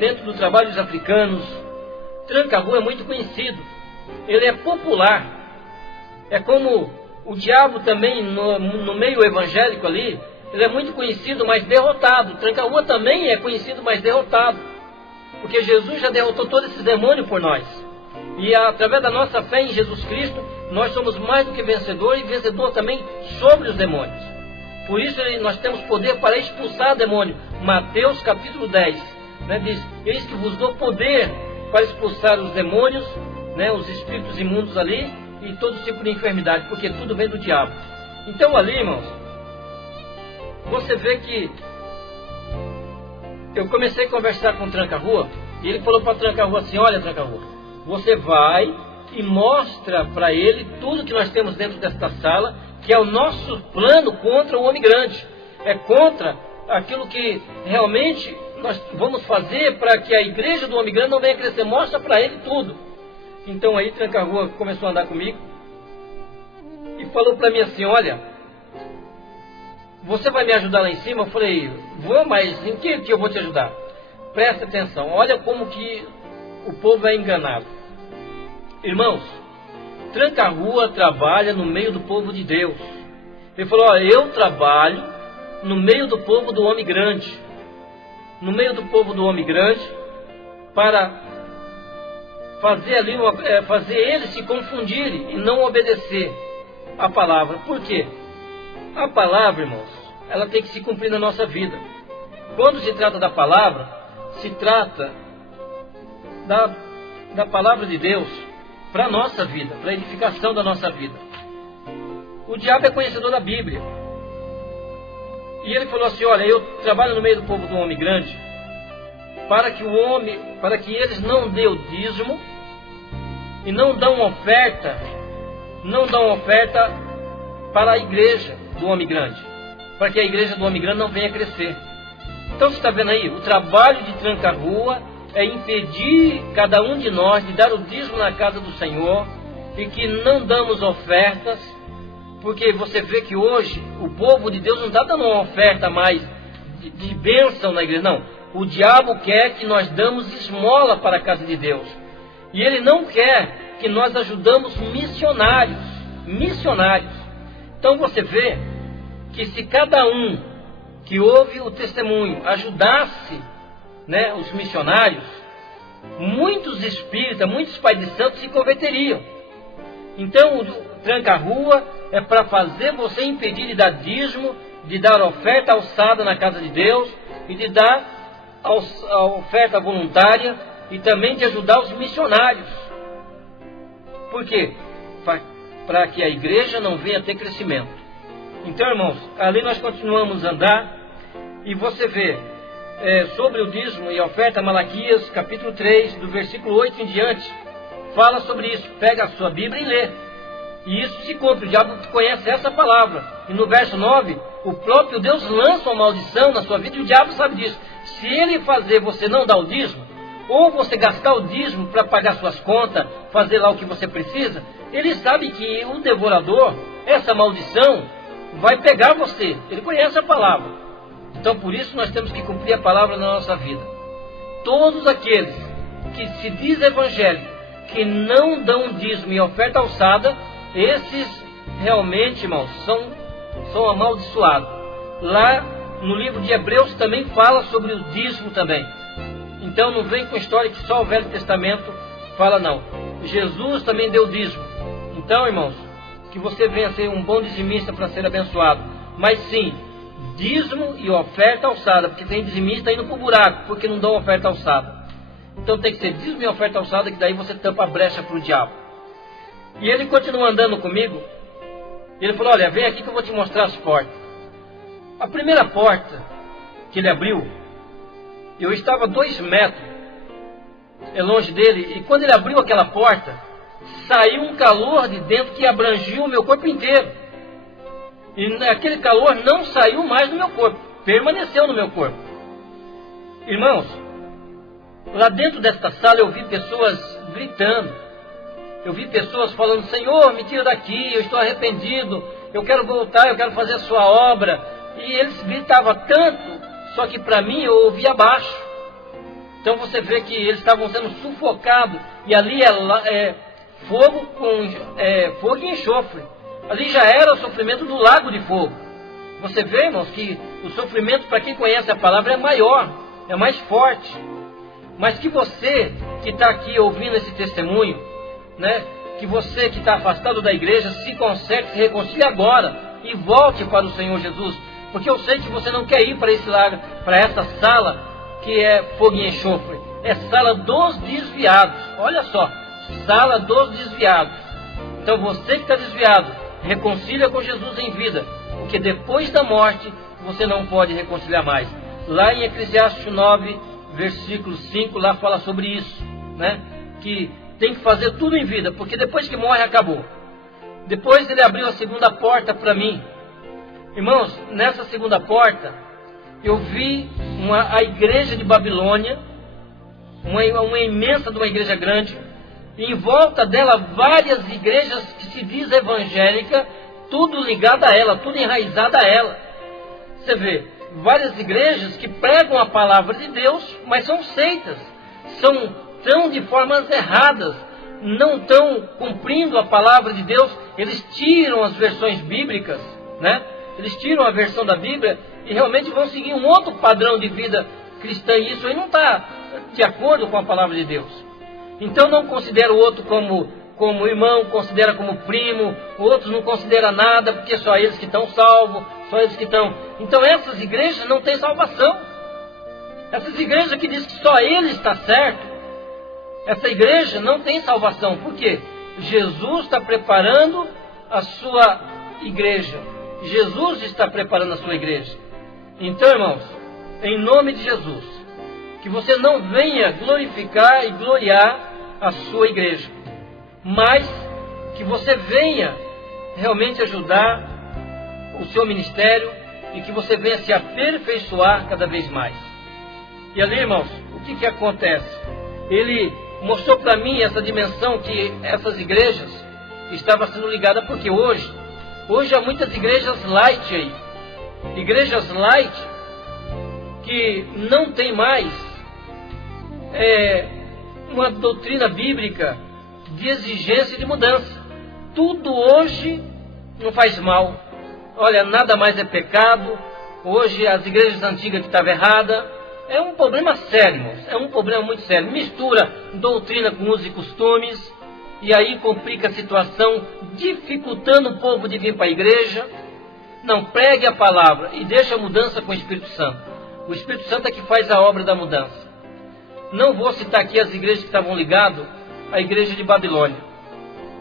dentro do trabalho dos africanos, tranca-rua é muito conhecido. Ele é popular. É como o diabo também no meio evangélico ali, ele é muito conhecido, mas derrotado. Tranca-rua também é conhecido, mas derrotado. Porque Jesus já derrotou todos esses demônios por nós. E através da nossa fé em Jesus Cristo, nós somos mais do que vencedor e vencedor também sobre os demônios. Por isso nós temos poder para expulsar demônio. Mateus capítulo 10, né, diz: eis que vos dou poder para expulsar os demônios, né, os espíritos imundos ali, e todo tipo de enfermidade, porque tudo vem do diabo. Então ali, irmãos, você vê que eu comecei a conversar com o Tranca-Rua, e ele falou para o Tranca-Rua assim: olha, Tranca-Rua, você vai e mostra para ele tudo que nós temos dentro desta sala, que é o nosso plano contra o homem grande, é contra aquilo que realmente nós vamos fazer para que a igreja do homem grande não venha crescer. Mostra para ele tudo. Então aí Tranca-Rua começou a andar comigo e falou para mim assim: olha, você vai me ajudar lá em cima? Eu falei: vou, mas em que eu vou te ajudar? Presta atenção, olha como que o povo é enganado. Irmãos, Tranca-Rua trabalha no meio do povo de Deus. Ele falou: olha, eu trabalho no meio do povo do homem grande, no meio do povo do homem grande, para fazer ali fazer eles se confundirem e não obedecer a palavra. Por quê? A palavra, irmãos, ela tem que se cumprir na nossa vida. Quando se trata da palavra, se trata da palavra de Deus para a nossa vida, para a edificação da nossa vida. O diabo é conhecedor da Bíblia. E ele falou assim: olha, eu trabalho no meio do povo do homem grande, para que eles não dêem o dízimo e não dão oferta para a igreja do homem grande, para que a igreja do homem grande não venha crescer. Então você está vendo aí, o trabalho de Tranca-Rua é impedir cada um de nós de dar o dízimo na casa do Senhor, e que não damos ofertas, porque você vê que hoje o povo de Deus não está dando uma oferta mais de bênção na igreja, não. O diabo quer que nós damos esmola para a casa de Deus. E ele não quer que nós ajudamos missionários. Então você vê que se cada um que ouve o testemunho ajudasse, né, os missionários, muitos espíritas, muitos pais de santos se converteriam. Então o Tranca-Rua é para fazer você impedir de dar dízimo, de dar oferta alçada na casa de Deus, e de dar a oferta voluntária, e também de ajudar os missionários. Por quê? Para que a igreja não venha ter crescimento. Então, irmãos, ali nós continuamos a andar, e você vê sobre o dízimo e oferta, Malaquias, capítulo 3, do versículo 8 em diante, fala sobre isso. Pega a sua Bíblia e lê. E isso se cumpre, o diabo conhece essa palavra. E no verso 9, o próprio Deus lança uma maldição na sua vida, e o diabo sabe disso. Se ele fazer você não dar o dízimo, ou você gastar o dízimo para pagar suas contas, fazer lá o que você precisa, ele sabe que o devorador, essa maldição, vai pegar você. Ele conhece a palavra. Então por isso nós temos que cumprir a palavra na nossa vida. Todos aqueles que se diz evangélico, que não dão dízimo e oferta alçada, esses realmente, irmãos, são amaldiçoados. Lá no livro de Hebreus também fala sobre o dízimo também. Então não vem com história que só o Velho Testamento fala, não. Jesus também deu dízimo. Então, irmãos, que você venha ser um bom dizimista para ser abençoado. Mas sim, dízimo e oferta alçada, porque tem dizimista indo para o buraco, porque não dão oferta alçada. Então tem que ser dízimo e oferta alçada, que daí você tampa a brecha para o diabo. E ele continua andando comigo. Ele falou, olha, vem aqui que eu vou te mostrar as portas. A primeira porta que ele abriu, eu estava 2 metros longe dele, e quando ele abriu aquela porta, saiu um calor de dentro que abrangiu o meu corpo inteiro. E aquele calor não saiu mais do meu corpo, permaneceu no meu corpo. Irmãos, lá dentro desta sala eu vi pessoas gritando. Eu vi pessoas falando, Senhor, me tira daqui, eu estou arrependido, eu quero voltar, eu quero fazer a sua obra. E eles gritavam tanto, só que para mim eu ouvia abaixo. Então você vê que eles estavam sendo sufocados, e ali é fogo e enxofre. Ali já era o sofrimento do lago de fogo. Você vê, irmãos, que o sofrimento, para quem conhece a palavra, é maior, é mais forte. Mas que você que está aqui ouvindo esse testemunho, né, que você que está afastado da igreja, se conserte, se reconcilie agora e volte para o Senhor Jesus. Porque eu sei que você não quer ir para esse lago, para essa sala que é fogo e enxofre. É sala dos desviados. Olha só, sala dos desviados. Então você que está desviado, reconcilia com Jesus em vida, porque depois da morte você não pode reconciliar mais. Lá em Eclesiastes 9, versículo 5, lá fala sobre isso, né? Que tem que fazer tudo em vida, porque depois que morre acabou. Depois ele abriu a segunda porta para mim. Irmãos, nessa segunda porta eu vi a igreja de Babilônia, uma imensa de uma igreja grande, e em volta dela várias igrejas que se diz evangélica, tudo ligado a ela, tudo enraizado a ela. Você vê, várias igrejas que pregam a palavra de Deus, mas são seitas, estão de formas erradas, não estão cumprindo a palavra de Deus. Eles tiram as versões bíblicas, né? Eles tiram a versão da Bíblia e realmente vão seguir um outro padrão de vida cristã, e isso aí não está de acordo com a palavra de Deus. Então não considera o outro como irmão, considera como primo, outros não considera nada, porque só eles que estão salvos, só eles que estão... Então essas igrejas não têm salvação. Essas igrejas que dizem que só ele está certo, essa igreja não tem salvação. Por quê? Jesus está preparando a sua igreja. Jesus está preparando a sua igreja. Então, irmãos, em nome de Jesus, que você não venha glorificar e gloriar a sua igreja, mas que você venha realmente ajudar o seu ministério e que você venha se aperfeiçoar cada vez mais. E ali, irmãos, o que acontece? Ele mostrou para mim essa dimensão que essas igrejas estavam sendo ligadas, porque hoje há muitas igrejas light aí, igrejas light que não tem mais uma doutrina bíblica de exigência e de mudança. Tudo hoje não faz mal. Olha, nada mais é pecado. Hoje as igrejas antigas que estavam erradas. É um problema sério, irmãos. É um problema muito sério. Mistura doutrina com usos e costumes, e aí complica a situação, dificultando o povo de vir para a igreja. Não, pregue a palavra e deixe a mudança com o Espírito Santo. O Espírito Santo é que faz a obra da mudança. Não vou citar aqui as igrejas que estavam ligadas à igreja de Babilônia,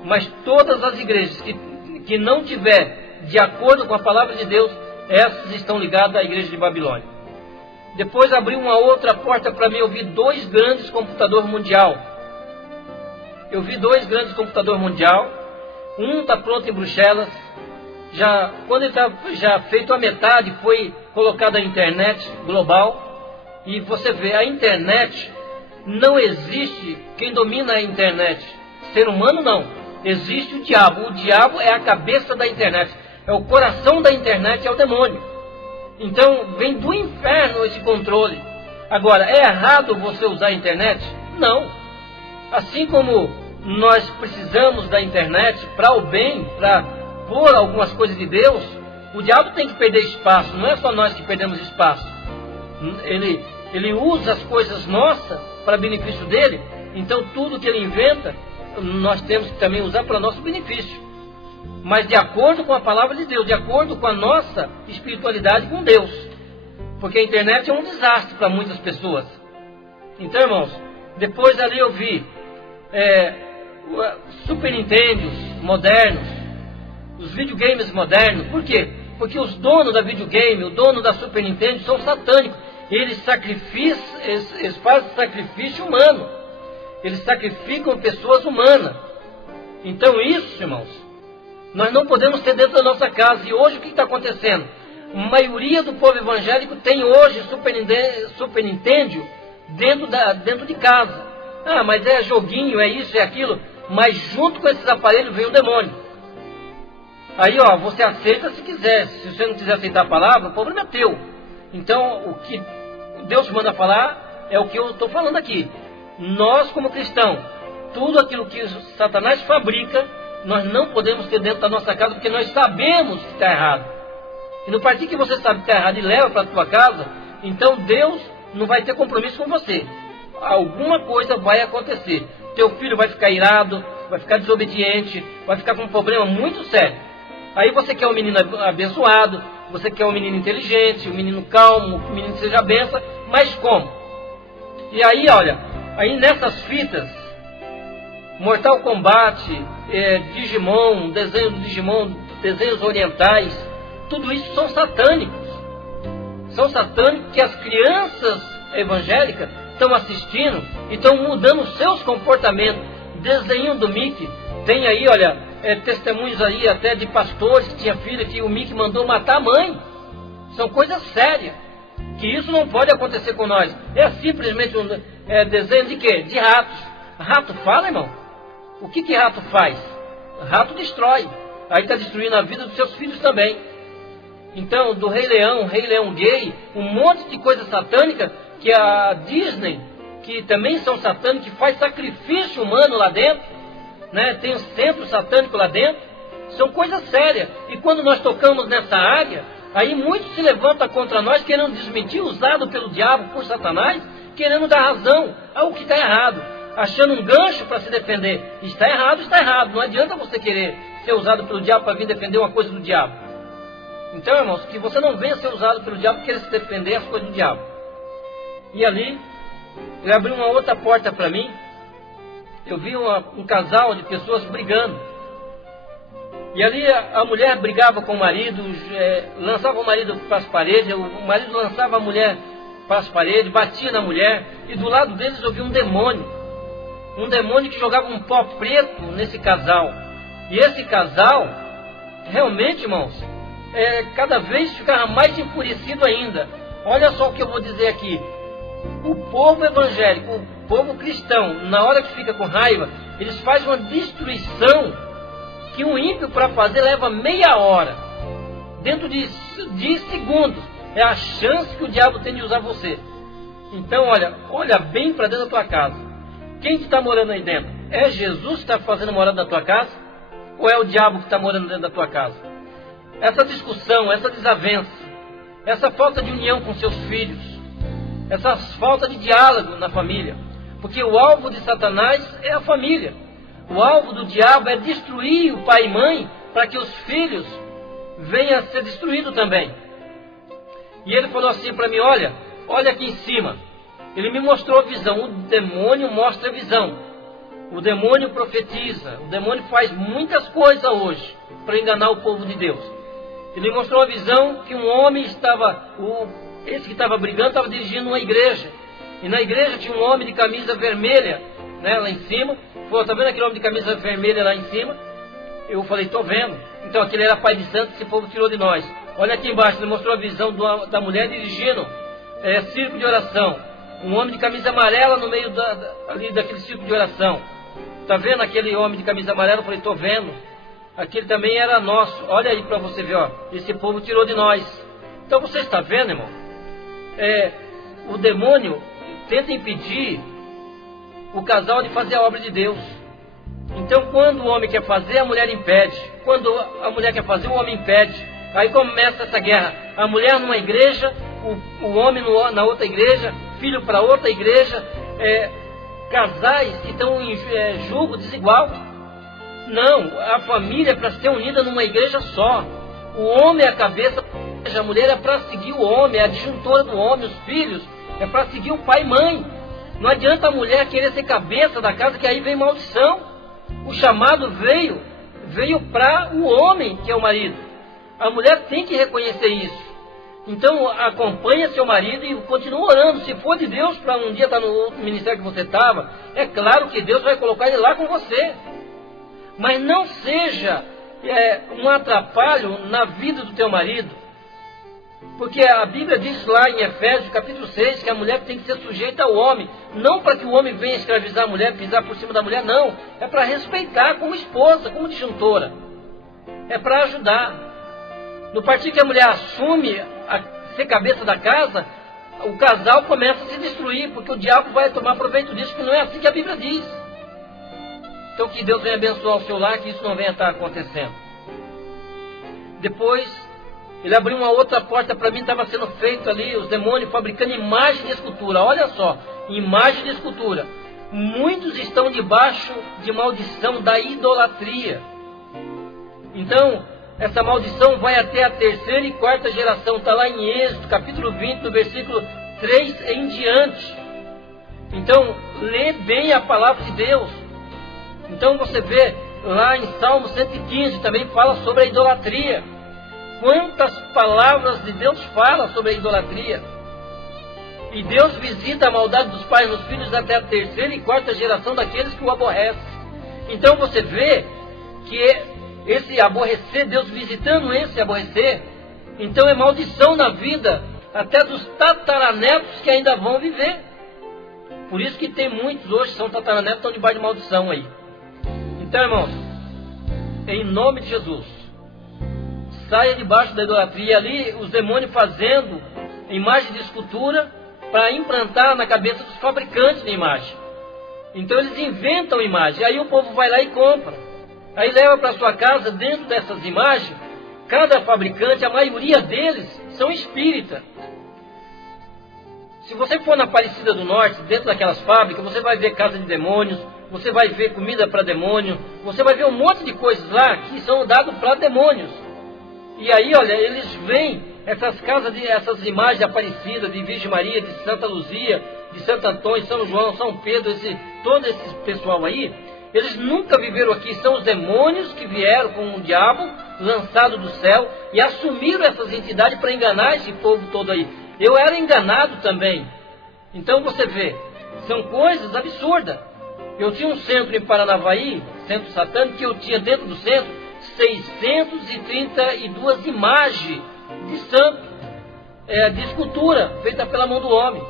mas todas as igrejas que não tiver de acordo com a palavra de Deus, essas estão ligadas à igreja de Babilônia. Depois abriu uma outra porta para mim, eu vi 2 grandes computadores mundial. Eu vi 2 grandes computadores mundial. Um está pronto em Bruxelas. Quando ele está já feito a metade, foi colocada a internet global. E você vê, a internet, não existe quem domina a internet. Ser humano não. Existe o diabo. O diabo é a cabeça da internet. É o coração da internet, é o demônio. Então, vem do inferno esse controle. Agora, é errado você usar a internet? Não. Assim como nós precisamos da internet para o bem, para pôr algumas coisas de Deus, o diabo tem que perder espaço. Não é só nós que perdemos espaço. Ele usa as coisas nossas para benefício dele. Então, tudo que ele inventa, nós temos que também usar para nosso benefício. Mas de acordo com a palavra de Deus, de acordo com a nossa espiritualidade com Deus. Porque a internet é um desastre para muitas pessoas. Então, irmãos, depois ali eu vi Super Nintendos modernos, os videogames modernos. Por quê? Porque os donos da videogame, o dono da Super Nintendo são satânicos. Eles fazem sacrifício humano. Eles sacrificam pessoas humanas. Então isso, irmãos, nós não podemos ter dentro da nossa casa. E hoje o que está acontecendo? A maioria do povo evangélico tem hoje Super Nintendo dentro de casa. Ah, mas é joguinho, é isso, é aquilo. Mas junto com esses aparelhos vem o demônio. Aí, você aceita se quiser. Se você não quiser aceitar a palavra, o problema é teu. Então, o que Deus manda falar é o que eu estou falando aqui. Nós, como cristãos, tudo aquilo que Satanás fabrica, nós não podemos ter dentro da nossa casa, porque nós sabemos que está errado. E no partir que você sabe que está errado e leva para a tua casa, então Deus não vai ter compromisso com você. Alguma coisa vai acontecer. Teu filho vai ficar irado, vai ficar desobediente, vai ficar com um problema muito sério. Aí você quer um menino abençoado, você quer um menino inteligente, um menino calmo, um menino que seja benção, mas como? E aí, olha, aí nessas fitas, Mortal Kombat, Digimon, desenho do Digimon, desenhos orientais, tudo isso são satânicos. São satânicos que as crianças evangélicas estão assistindo e estão mudando os seus comportamentos. Desenho do Mickey, tem aí, olha, testemunhos aí até de pastores que tinha filha que o Mickey mandou matar a mãe. São coisas sérias, que isso não pode acontecer com nós. É simplesmente um desenho de quê? De ratos. Rato fala, irmão? O que rato faz? Rato destrói. Aí está destruindo a vida dos seus filhos também. Então, do Rei Leão gay, um monte de coisa satânica que a Disney, que também são satânicos, que faz sacrifício humano lá dentro, né? Tem um centro satânico lá dentro. São coisas sérias. E quando nós tocamos nessa área, aí muitos se levantam contra nós, querendo desmentir, usado pelo diabo, por Satanás, querendo dar razão ao que está errado, achando um gancho para se defender. Está errado. Não adianta você querer ser usado pelo diabo para vir defender uma coisa do diabo. Então, irmãos, que você não venha ser usado pelo diabo para querer se defender as coisas do diabo. E ali, ele abriu uma outra porta para mim. Eu vi um casal de pessoas brigando. E ali a mulher brigava com o marido, lançava o marido para as paredes, o marido lançava a mulher para as paredes, batia na mulher. E do lado deles eu vi um demônio. Um demônio que jogava um pó preto nesse casal. E esse casal, realmente, irmãos, cada vez ficava mais enfurecido ainda. Olha só o que eu vou dizer aqui. O povo evangélico, o povo cristão, na hora que fica com raiva, eles fazem uma destruição que um ímpio para fazer leva meia hora. Dentro de segundos. É a chance que o diabo tem de usar você. Então, olha bem para dentro da tua casa. Quem que está morando aí dentro? É Jesus que está fazendo morada na tua casa? Ou é o diabo que está morando dentro da tua casa? Essa discussão, essa desavença, essa falta de união com seus filhos, essa falta de diálogo na família. Porque o alvo de Satanás é a família. O alvo do diabo é destruir o pai e mãe para que os filhos venham a ser destruídos também. E ele falou assim para mim, olha aqui em cima. Ele me mostrou a visão. O demônio mostra a visão. O demônio profetiza. O demônio faz muitas coisas hoje para enganar o povo de Deus. Ele mostrou a visão que um homem estava, esse que estava brigando estava dirigindo uma igreja. E na igreja tinha um homem de camisa vermelha, né, lá em cima. Falou, tá vendo aquele homem de camisa vermelha lá em cima? Eu falei, tô vendo. Então aquele era pai de santo, esse povo tirou de nós. Olha aqui embaixo, ele mostrou a visão da mulher dirigindo círculo de oração. Um homem de camisa amarela no meio ali daquele círculo de oração. Tá vendo aquele homem de camisa amarela? Eu falei, tô vendo. Aquele também era nosso. Olha aí para você ver, ó. Esse povo tirou de nós. Então você está vendo, irmão? O demônio tenta impedir o casal de fazer a obra de Deus. Então quando o homem quer fazer, a mulher impede. Quando a mulher quer fazer, o homem impede. Aí começa essa guerra. A mulher numa igreja, o homem na outra igreja, filho para outra igreja, casais que estão em julgo desigual. Não, a família é para ser unida numa igreja só. O homem é a cabeça, a mulher é para seguir o homem, é a disjuntora do homem, os filhos é para seguir o pai e mãe. Não adianta a mulher querer ser cabeça da casa, que aí vem maldição. O chamado veio para o homem, que é o marido. A mulher tem que reconhecer isso. Então acompanha seu marido e continua orando. Se for de Deus, para um dia estar no outro ministério que você estava, é claro que Deus vai colocar ele lá com você. Mas não seja um atrapalho na vida do teu marido. Porque a Bíblia diz lá em Efésios capítulo 6 que a mulher tem que ser sujeita ao homem. Não para que o homem venha escravizar a mulher, pisar por cima da mulher, não. É para respeitar como esposa, como disjuntora. É para ajudar. No partido que a mulher assume ser cabeça da casa, o casal começa a se destruir, porque o diabo vai tomar proveito disso, que não é assim que a Bíblia diz. Então que Deus venha abençoar o seu lar, que isso não venha estar acontecendo. Depois, ele abriu uma outra porta para mim, estava sendo feito ali, os demônios fabricando imagem de escultura. Olha só, imagem de escultura. Muitos estão debaixo de maldição da idolatria. Então, essa maldição vai até a terceira e quarta geração. Está lá em Êxodo, capítulo 20, do versículo 3 em diante. Então, lê bem a palavra de Deus. Então você vê lá em Salmo 115, também fala sobre a idolatria. Quantas palavras de Deus fala sobre a idolatria. E Deus visita a maldade dos pais nos filhos até a terceira e quarta geração daqueles que o aborrecem. Então você vê que esse aborrecer, Deus visitando esse aborrecer, então é maldição na vida até dos tataranetos que ainda vão viver. Por isso que tem muitos hoje que são tataranetos, estão debaixo de maldição aí. Então, irmãos, em nome de Jesus, saia debaixo da idolatria. Ali os demônios fazendo imagem de escultura para implantar na cabeça dos fabricantes de imagem. Então eles inventam imagem, aí o povo vai lá e compra. Aí leva para sua casa, dentro dessas imagens, cada fabricante, a maioria deles são espíritas. Se você for na Aparecida do Norte, dentro daquelas fábricas, você vai ver casa de demônios, você vai ver comida para demônio, você vai ver um monte de coisas lá que são dadas para demônios. E aí, olha, eles veem essas casas, essas imagens de Aparecida, de Virgem Maria, de Santa Luzia, de Santo Antônio, São João, São Pedro, todo esse pessoal aí, eles nunca viveram aqui. São os demônios que vieram com o diabo, lançado do céu, e assumiram essas entidades para enganar esse povo todo aí. Eu era enganado também. Então você vê, são coisas absurdas. Eu tinha um centro em Paranavaí, centro satânico, que eu tinha dentro do centro 632 imagens de santo, de escultura, feita pela mão do homem.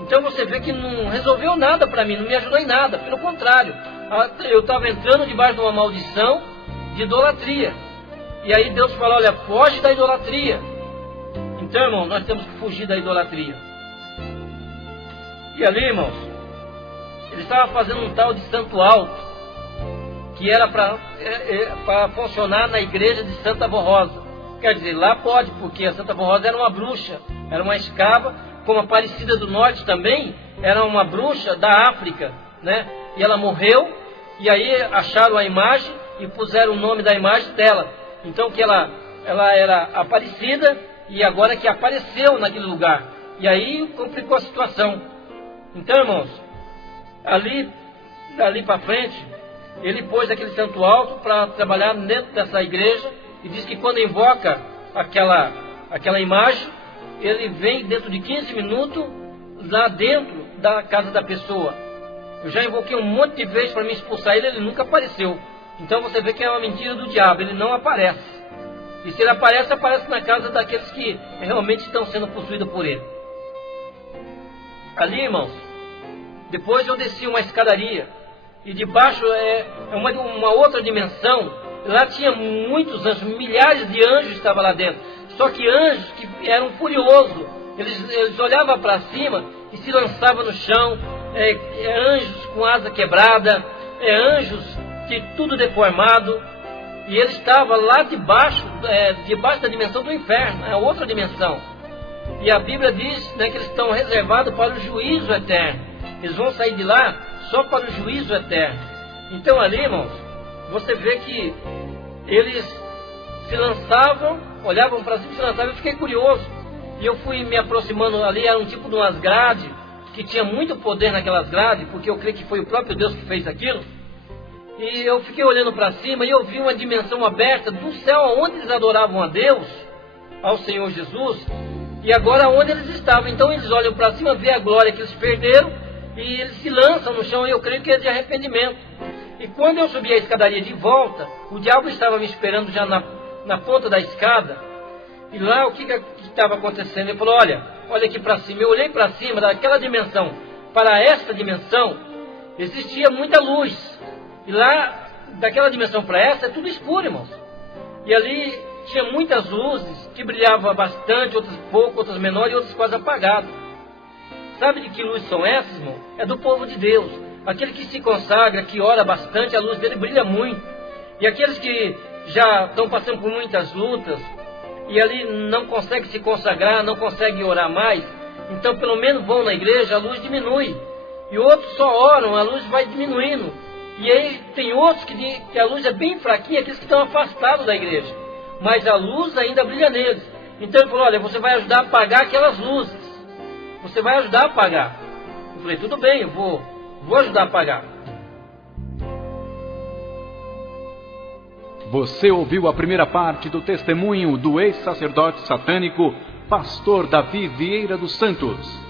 Então você vê que não resolveu nada para mim, não me ajudou em nada. Pelo contrário, eu estava entrando debaixo de uma maldição de idolatria. E aí Deus fala, olha, foge da idolatria. Então, irmão, nós temos que fugir da idolatria. E ali, irmãos, ele estava fazendo um tal de santo alto, que era para funcionar na igreja de Santa Borrosa. Quer dizer, lá pode, porque a Santa Borrosa era uma bruxa, era uma escrava, como a Aparecida do Norte também, era uma bruxa da África, né? E ela morreu, e aí acharam a imagem e puseram o nome da imagem dela. Então que ela era Aparecida, e agora que apareceu naquele lugar. E aí complicou a situação. Então, irmãos, dali para frente, ele pôs aquele santo alto para trabalhar dentro dessa igreja, e diz que quando invoca aquela imagem, ele vem dentro de 15 minutos lá dentro da casa da pessoa. Eu já invoquei um monte de vezes para me expulsar ele, ele nunca apareceu. Então você vê que é uma mentira do diabo, ele não aparece. E se ele aparece, aparece na casa daqueles que realmente estão sendo possuídos por ele. Ali, irmãos, depois eu desci uma escadaria, e debaixo é uma outra dimensão. Lá tinha muitos anjos, milhares de anjos estavam lá dentro. Só que anjos que eram furiosos, eles olhavam para cima e se lançavam no chão. Anjos com asa quebrada, anjos que tudo deformado. E ele estava lá debaixo da dimensão do inferno, é outra dimensão. E a Bíblia diz, né, que eles estão reservados para o juízo eterno. Eles vão sair de lá só para o juízo eterno. Então ali, irmãos, você vê que eles se lançavam, olhavam para cima e se lançavam. Eu fiquei curioso. E eu fui me aproximando ali, era um tipo de umas grades, que tinha muito poder naquelas grades, porque eu creio que foi o próprio Deus que fez aquilo. E eu fiquei olhando para cima e eu vi uma dimensão aberta do céu, onde eles adoravam a Deus, ao Senhor Jesus, e agora onde eles estavam. Então eles olham para cima, vê a glória que eles perderam, e eles se lançam no chão, e eu creio que é de arrependimento. E quando eu subi a escadaria de volta, o diabo estava me esperando já na ponta da escada. E lá o que estava acontecendo? Ele falou, olha aqui para cima. Eu olhei para cima, daquela dimensão para esta dimensão, existia muita luz. E lá, daquela dimensão para essa, é tudo escuro, irmãos. E ali tinha muitas luzes que brilhavam bastante, outras pouco, outras menores e outras quase apagadas. Sabe de que luzes são essas, irmão? É do povo de Deus. Aquele que se consagra, que ora bastante, a luz dele brilha muito. E aqueles que já estão passando por muitas lutas, e ali não conseguem se consagrar, não conseguem orar mais, então pelo menos vão na igreja, a luz diminui. E outros só oram, a luz vai diminuindo. E aí tem outros que a luz é bem fraquinha, aqueles que estão afastados da igreja, mas a luz ainda brilha neles. Então ele falou, olha, você vai ajudar a apagar aquelas luzes. Você vai ajudar a apagar. Eu falei, tudo bem, eu vou ajudar a apagar. Você ouviu a primeira parte do testemunho do ex-sacerdote satânico, pastor Davi Vieira dos Santos.